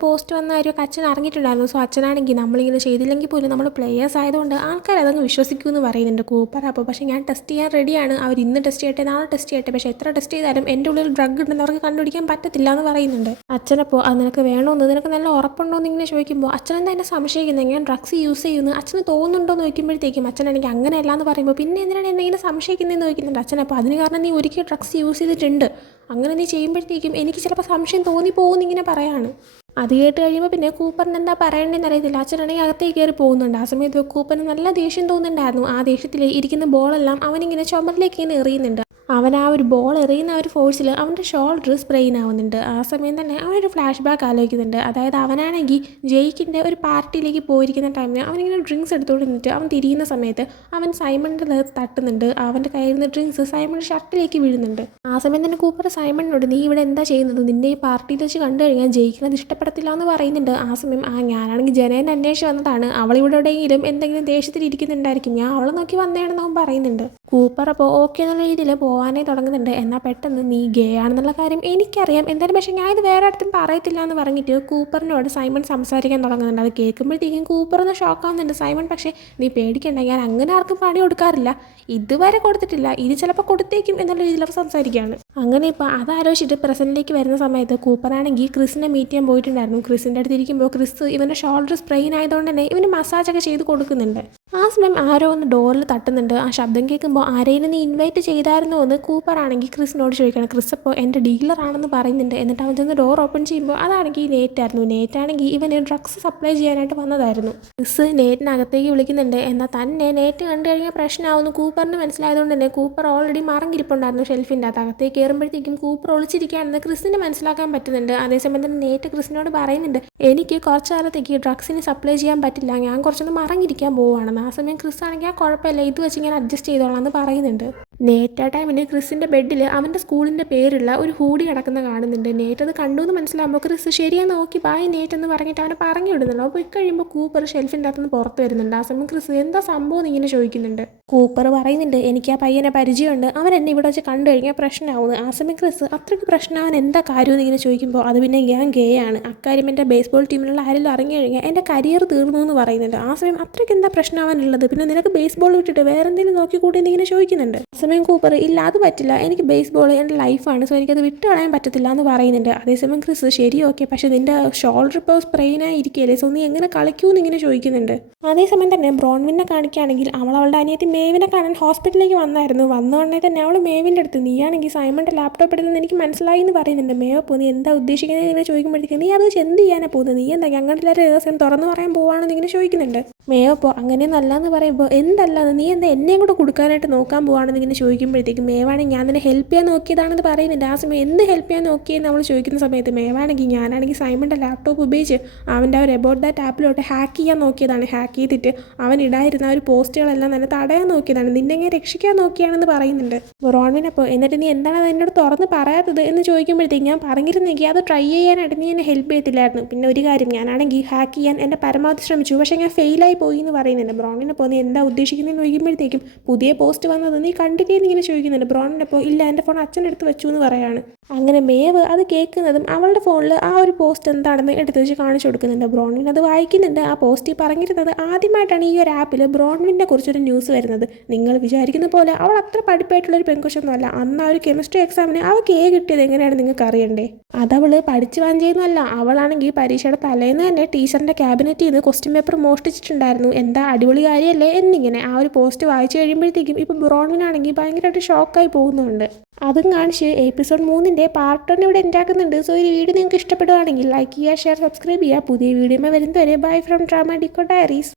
പോസ്റ്റ് വന്ന കാര്യമൊക്കെ അച്ഛൻ അറിഞ്ഞിട്ടുണ്ടായിരുന്നു. സോ അച്ഛനാണെങ്കിൽ നമ്മളിങ്ങനെ ചെയ്തില്ലെങ്കിൽ പോലും നമ്മൾ പ്ലേയേഴ്സ് ആയതുകൊണ്ട് ആൾക്കാർ അതങ്ങ് വിശ്വസിക്കുമെന്ന് പറയുന്നുണ്ട് കൂപ്പർ. അപ്പോൾ പക്ഷേ ഞാൻ ടെസ്റ്റ് ചെയ്യാൻ റെഡിയാണ്, അവർ ഇന്ന് ടെസ്റ്റ് ചെയ്യട്ടെ നാളെ ടെസ്റ്റ് ചെയ്യട്ടെ, പക്ഷേ എത്ര ടെസ്റ്റ് ചെയ്താലും എൻ്റെ ഉള്ളിൽ ഡ്രഗ് ഉണ്ടെന്ന് അവർക്ക് കണ്ടുപിടിക്കാൻ പറ്റത്തില്ല എന്ന് പറയുന്നുണ്ട്. അച്ഛനപ്പോൾ അത് നിനക്ക് വേണമെന്ന് നിനക്ക് നല്ല ഉറപ്പുണ്ടോ എന്ന് ഇങ്ങനെ ചോദിക്കുമ്പോൾ അച്ഛനെന്താ എന്നെ സംശയിക്കുന്നത്, ഞാൻ ഡ്രഗ്സ് യൂസ് ചെയ്യുന്നു അച്ഛന് തോന്നുന്നുണ്ടോ എന്ന് ചോദിക്കുമ്പോഴത്തേക്കും അച്ഛനാണെങ്കിൽ അങ്ങനെയല്ല എന്ന് പറയുമ്പോൾ പിന്നെ എന്തിനാണ് എന്നെ ഇങ്ങനെ സംശയിക്കുന്നതെന്ന് ചോദിക്കുന്നുണ്ട് അച്ഛൻ. അപ്പോൾ അതിന് കാരണം നീ ഒരിക്കൽ ഡ്രഗ്സ് യൂസ് ചെയ്തിട്ടുണ്ട്, അങ്ങനെ നീ ചെയ്യുമ്പോഴത്തേക്കും എനിക്ക് ചിലപ്പോൾ സംശയം തോന്നിപ്പോകുമെന്ന് ഇങ്ങനെ പറയാണ്. അത് കേട്ട് കഴിയുമ്പോൾ പിന്നെ കൂപ്പറിന് എന്താ പറയേണ്ടതെന്ന് അറിയത്തില്ല. അച്ഛനാണെങ്കിൽ അകത്തേക്ക് കയറി പോകുന്നുണ്ട്. ആ സമയത്ത് കൂപ്പറിന് നല്ല ദേഷ്യം തോന്നുന്നുണ്ടായിരുന്നു. ആ ദേഷ്യത്തിൽ ഇരിക്കുന്ന ബോളെല്ലാം അവനിങ്ങനെ ചുമരിലേക്ക് ഇങ്ങനെ എറിയുന്നുണ്ട്. അവൻ ആ ഒരു ബോൾ എറിയുന്ന ഒരു ഫോഴ്സിൽ അവൻ്റെ ഷോൾഡർ സ്പ്രെയിൻ ആവുന്നുണ്ട്. ആ സമയം തന്നെ അവനൊരു ഫ്ലാഷ് ബാക്ക് ആലോചിക്കുന്നുണ്ട്. അതായത് അവനാണെങ്കിൽ ജെയ്ക്കിൻ്റെ ഒരു പാർട്ടിയിലേക്ക് പോയിരിക്കുന്ന ടൈമിന് അവനിങ്ങനെ ഡ്രിങ്ക്സ് എടുത്തുകൊണ്ട് നിന്നിട്ട് അവൻ തിരിയുന്ന സമയത്ത് അവൻ സൈമണിൻ്റെ നേരത്ത് തട്ടുന്നുണ്ട്. അവൻ്റെ കയ്യിൽ നിന്ന് ഡ്രിങ്ക്സ് സൈമൺ ഷർട്ടിലേക്ക് വീഴുന്നുണ്ട്. ആ സമയം തന്നെ കൂപ്പർ സൈമണിനോട് നീ ഇവിടെ എന്താ ചെയ്യുന്നത്, നിൻ്റെ ഈ പാർട്ടിയിൽ വെച്ച് കണ്ടു കഴിഞ്ഞാൽ ജെയ്ക്കിനത് ഇഷ്ടപ്പെടത്തില്ല എന്ന് പറയുന്നുണ്ട്. ആ സമയം ഞാനാണെങ്കിൽ ജനേനെ അന്വേഷിച്ച് വന്നതാണ്, അവളിവിടെ എവിടെയെങ്കിലും എന്തെങ്കിലും ദേഷ്യത്തിൽ ഇരിക്കുന്നുണ്ടായിരിക്കും, ഞാൻ അവളെ നോക്കി വന്നതാണെന്ന് അവൻ പറയുന്നുണ്ട്. കൂപ്പർ അപ്പോൾ ഓക്കെ എന്നുള്ള രീതിയിൽ പോകാനേ തുടങ്ങുന്നുണ്ട്. എന്നാൽ പെട്ടെന്ന് നീ ഗേ ആണെന്നുള്ള കാര്യം എനിക്കറിയാം, എന്തായാലും പക്ഷേ ഞാൻ ഇത് വേറെ അടുത്തും പറയത്തില്ല എന്ന് പറഞ്ഞിട്ട് കൂപ്പറിനോട് സൈമൺ സംസാരിക്കാൻ തുടങ്ങുന്നുണ്ട്. അത് കേൾക്കുമ്പോഴത്തേക്കും കൂപ്പർ ഒന്ന് ഷോക്കാവുന്നുണ്ട്. സൈമൺ പക്ഷേ നീ പേടിക്കണ്ട, ഞാൻ അങ്ങനെ ആർക്കും പണി കൊടുക്കാറില്ല, ഇതുവരെ കൊടുത്തിട്ടില്ല, ഇത് ചിലപ്പോൾ കൊടുത്തേക്കും എന്നുള്ള രീതിയിലൊക്കെ സംസാരിക്കുകയാണ്. അങ്ങനെ ഇപ്പോൾ അതാലോചിച്ചിട്ട് പ്രസൻറ്റിലേക്ക് വരുന്ന സമയത്ത് കൂപ്പറാണെങ്കിൽ ക്രിസിനെ മീറ്റ് ചെയ്യാൻ പോയിട്ടുണ്ടായിരുന്നു. ക്രിസിൻ്റെ അടുത്ത് ഇരിക്കുമ്പോൾ ക്രിസ് ഇവൻ്റെ ഷോൾഡർ സ്പ്രെയിൻ ആയതുകൊണ്ട് തന്നെ ഇവന് മസാജൊക്കെ ചെയ്ത് കൊടുക്കുന്നുണ്ട്. ആ സമയം ആരോ ഒന്ന് ഡോറിൽ തട്ടുന്നുണ്ട്. ആ ശബ്ദം കേൾക്കുമ്പോൾ ആരെയും നീ ഇൻവൈറ്റ് ചെയ്തായിരുന്നോ എന്ന് കൂപ്പറാണെങ്കിൽ ക്രിസിനോട് ചോദിക്കണം. ക്രിസ് അപ്പോൾ എൻ്റെ ഡീലറാണെന്ന് പറയുന്നുണ്ട്. എന്നിട്ട് അവൻ ചെന്ന് ഡോർ ഓപ്പൺ ചെയ്യുമ്പോൾ അതാണെങ്കിൽ നേറ്റായിരുന്നു. നേറ്റാണെങ്കിൽ ഇവന് ഡ്രഗ്സ് സപ്ലൈ ചെയ്യാനായിട്ട് വന്നതായിരുന്നു. ക്രിസ് നേറ്റിനകത്തേക്ക് വിളിക്കുന്നുണ്ട്. എന്നാൽ തന്നെ നേറ്റ് കണ്ടു കഴിഞ്ഞാൽ പ്രശ്നമാവുന്നു കൂപ്പറിന് മനസ്സിലായതുകൊണ്ട് തന്നെ കൂപ്പർ ഓൾറെഡി മറങ്ങിരിപ്പുണ്ടായിരുന്നു ഷെൽഫിൻ്റെ അകത്ത്. അകത്തേക്ക് കയറുമ്പോഴത്തേക്കും കൂപ്പർ ഒളിച്ചിരിക്കുകയാണെന്ന് ക്രിസിന് മനസ്സിലാക്കാൻ പറ്റുന്നുണ്ട്. അതേസമയം തന്നെ നേറ്റ് ക്രിസിനോട് പറയുന്നുണ്ട്, എനിക്ക് കുറച്ച് കാലത്തേക്ക് ഡ്രഗ്സിന് സപ്ലൈ ചെയ്യാൻ പറ്റില്ല, ഞാൻ കുറച്ചൊന്ന് മറങ്ങിരിക്കാൻ പോവുകയാണെന്ന്. ആ സമയം ക്രിസ് ആണെങ്കിൽ ആ കുഴപ്പമില്ല, ഇത് വെച്ച് ഞാൻ അഡ്ജസ്റ്റ് ചെയ്തോളാം എന്ന് പറയുന്നുണ്ട്. നേറ്റ് ആ ടൈമിന് ക്രിസിൻ്റെ ബെഡിൽ അവൻ്റെ സ്കൂളിൻ്റെ പേരുള്ള ഒരു ഹൂഡി കിടക്കുന്ന കാണുന്നുണ്ട്. നേറ്റ് അത് കണ്ടു എന്ന് മനസ്സിലാകുമ്പോൾ ക്രിസ് ശരിയാന്ന് നോക്കി ബായ് നേറ്റ് എന്ന് പറഞ്ഞിട്ട് അവനെ പറഞ്ഞു വിടുന്നുണ്ട്. അപ്പോൾ പോയി കഴിയുമ്പോൾ കൂപ്പർ ഷെൽഫിൻ്റെ അകത്തുനിന്ന് പുറത്ത് വരുന്നുണ്ട്. ആ സമയം ക്രിസ് എന്താ സംഭവം ഇങ്ങനെ ചോദിക്കുന്നുണ്ട്. കൂപ്പർ പറയുന്നുണ്ട്, എനിക്ക് ആ പയ്യനെ പരിചയമുണ്ട്, അവൻ എന്നെ ഇവിടെ വെച്ച് കണ്ടു കഴിഞ്ഞാൽ പ്രശ്നമാവുന്നു. ആ സമയം ക്രിസ് അത്രയ്ക്ക് പ്രശ്നമാവാൻ എന്താ കാര്യമെന്ന് ഇങ്ങനെ ചോദിക്കുമ്പോൾ അത് പിന്നെ ഞാൻ ഗേ ആണ്, അക്കാര്യം എൻ്റെ ബേസ്ബോൾ ടീമിലുള്ള ആരെങ്കിലും അറിഞ്ഞു കഴിഞ്ഞാൽ എൻ്റെ കരിയർ തീർന്നു എന്ന് പറയുന്നുണ്ട്. ആ സമയം അത്രയ്ക്ക് എന്താ പ്രശ്നമാവാനുള്ളത്, പിന്നെ നിനക്ക് ബേസ്ബോൾ വിട്ടിട്ട് വേറെ എന്തെങ്കിലും നോക്കിക്കൂട്ടി എന്നിങ്ങനെ ചോദിക്കുന്നുണ്ട്. ആ സമയം കൂപ്പർ ഇല്ല അത് പറ്റില്ല, എനിക്ക് ബേസ്ബോൾ എൻ്റെ ലൈഫാണ്, സോ എനിക്കത് വിട്ട് കളയാൻ പറ്റത്തില്ല എന്ന് പറയുന്നുണ്ട്. അതേസമയം ക്രിസ് ശരി ഓക്കെ, പക്ഷേ നിൻ്റെ ഷോൾഡർ ഇപ്പോൾ സ്പ്രെയിനായി ഇരിക്കുകയല്ലേ, സോ നീ എങ്ങനെ കളിക്കൂന്ന് ഇങ്ങനെ ചോദിക്കുന്നുണ്ട്. അതേസമയം തന്നെ ബ്രോൺവിനെ കാണിക്കുകയാണെങ്കിൽ അവളുടെ അനിയത്തി മേവിനെ കാണാൻ ഹോസ്പിറ്റലിലേക്ക് വന്നായിരുന്നു. വന്നോടനെ തന്നെ അവൾ മേവിൻ്റെ അടുത്ത് നീയാണെങ്കിൽ സൈമണിൻ്റെ ലാപ്ടോപ്പ് എടുത്തെന്ന് എനിക്ക് മനസ്സിലായി എന്ന് പറയുന്നുണ്ട്. മേവ് അപ്പോൾ നീ എന്താ ഉദ്ദേശിക്കുന്നത് ഇങ്ങനെ ചോദിക്കുമ്പോഴത്തേക്ക് നീ അത് വെച്ച് എന്ത് ചെയ്യാനാണ് പോകുന്നത്, നീ എന്താ ഞങ്ങളുടെ രഹസ്യം തുറന്നു പറയാൻ പോവാണെന്ന് ഇങ്ങനെ ചോദിക്കുന്നുണ്ട്. മേവ് അപ്പോൾ അങ്ങനെയൊന്നും അല്ലാന്ന് പറയുമ്പോൾ എന്തല്ലാന്ന് നീ എന്താ എന്നെയും കൂടെ കൊടുക്കാനായിട്ട് നോക്കാൻ പോവാണെന്ന് ഇങ്ങനെ ചോദിക്കുമ്പോഴത്തേക്കും മേവാണെങ്കിൽ ഞാൻ നിന്നെ ഹെൽപ്പ് ചെയ്യാൻ നോക്കിയതാണെന്ന് പറയുന്നുണ്ട്. ആ സമയം എന്ത് ഹെൽപ്പ് ചെയ്യാൻ നോക്കിയെന്ന് അവൾ ചോദിക്കുന്ന സമയത്ത് മേവാണെങ്കിൽ ഞാനാണെങ്കിൽ സൈമണിൻ്റെ ലാപ്ടോപ്പ് ഉപയോഗിച്ച് അവൻ്റെ ഒരു എബൌട്ട് ദാറ്റ് ആപ്പിലോട്ട് ഹാക്ക് ചെയ്യാൻ നോക്കിയതാണ്. ഹാക്ക് ചെയ്തിട്ട് അവൻ ഇടായിരുന്ന ഒരു പോസ്റ്റുകളെല്ലാം തന്നെ തടയാൻ നോക്കിയതാണ്, നിന്നെ എങ്ങനെ രക്ഷിക്കാൻ നോക്കിയാണെന്ന് പറയുന്നുണ്ട്. റോൺവിനപ്പോൾ എന്നിട്ട് നീ എന്താണ് എന്നോട് തുറന്ന് പറയാത്തത് എന്ന് ചോദിക്കുമ്പോഴത്തേക്ക് ഞാൻ പറഞ്ഞിരുന്നെങ്കിൽ അത് ട്രൈ ചെയ്യാനായിട്ട് നീ എന്നെ ഹെൽപ്പ് ചെയ്തില്ലായിരുന്നു. പിന്നെ ഒരു കാര്യം, ഞാനാണെങ്കിൽ ഹാക്ക് ചെയ്യാൻ എൻ്റെ പരമാവധി ശ്രമിച്ചു, പക്ഷേ ഞാൻ ഫെയിലായി പോയി എന്ന് പറയുന്നുണ്ട്. ബ്രോണിനപ്പോൾ നീ എന്താ ഉദ്ദേശിക്കുന്നതെന്ന് ചോദിക്കുമ്പോഴത്തേക്കും പുതിയ പോസ്റ്റ് വന്നത് നീ കണ്ടില്ലേ എന്നിങ്ങനെ ചോദിക്കുന്നുണ്ട്. ബ്രോണിനപ്പോൾ ഇല്ല എൻ്റെ ഫോൺ അച്ഛനെടുത്ത് വെച്ചു എന്ന് പറയാണ്. അങ്ങനെ മേവ് അത് കേൾക്കുന്നതും അവളുടെ ഫോണിൽ ആ ഒരു പോസ്റ്റ് എന്താണെന്ന് എടുത്ത് വെച്ച് കാണിച്ചു കൊടുക്കുന്നുണ്ട്. ബ്രോൺവിൻ അത് വായിക്കുന്നുണ്ട്. ആ പോസ്റ്റ് പറഞ്ഞിരുന്നത് ആദ്യമായിട്ടാണ് ഈ ഒരു ആപ്പിൽ ബ്രോൺവിനെ കുറിച്ചൊരു ന്യൂസ് വരുന്നത്. നിങ്ങൾ വിചാരിക്കുന്ന പോലെ അവൾ അത്ര പഠിപ്പായിട്ടുള്ളൊരു പെൺകൊച്ചൊന്നുമല്ല. അന്ന് ആ ഒരു കെമിസ്ട്രി എക്സാമിന് അവൾക്ക് കിട്ടിയത് എങ്ങനെയാണ് നിങ്ങൾക്ക് അറിയണ്ടേ. അതവൾ പഠിച്ചു വാങ്ങിയെന്നല്ല, അവളാണെങ്കിൽ പരീക്ഷയുടെ തലേന്ന് തന്നെ ടീച്ചറിൻ്റെ ക്യാബിനറ്റിൽ നിന്ന് ക്വസ്റ്റ്യൻ പേപ്പർ മോഷ്ടിച്ചിട്ടുണ്ടായിരുന്നു. എന്താ അടിപൊളി കാര്യമല്ലേ എന്നിങ്ങനെ ആ ഒരു പോസ്റ്റ് വായിച്ചു കഴിയുമ്പോഴത്തേക്കും ഇപ്പോൾ ബ്രോൺവിനാണെങ്കിൽ ഭയങ്കരമായിട്ട് ഷോക്കായി പോകുന്നുണ്ട്. അതും കാണിച്ച് എപ്പിസോഡ് 3 പാർട്ട് 1 ഇവിടെ ഉണ്ടാക്കുന്നുണ്ട്. സോ ഈ വീഡിയോ നിങ്ങൾക്ക് ഇഷ്ടപ്പെടുകയാണെങ്കിൽ ലൈക്ക് ചെയ്യുക, ഷെയർ, സബ്സ്ക്രൈബ് ചെയ്യുക. പുതിയ വീഡിയോ വരുന്നവരെ ബൈ ഫ്രം ഡ്രാമ ഡിക്കോ ഡയറീസ്.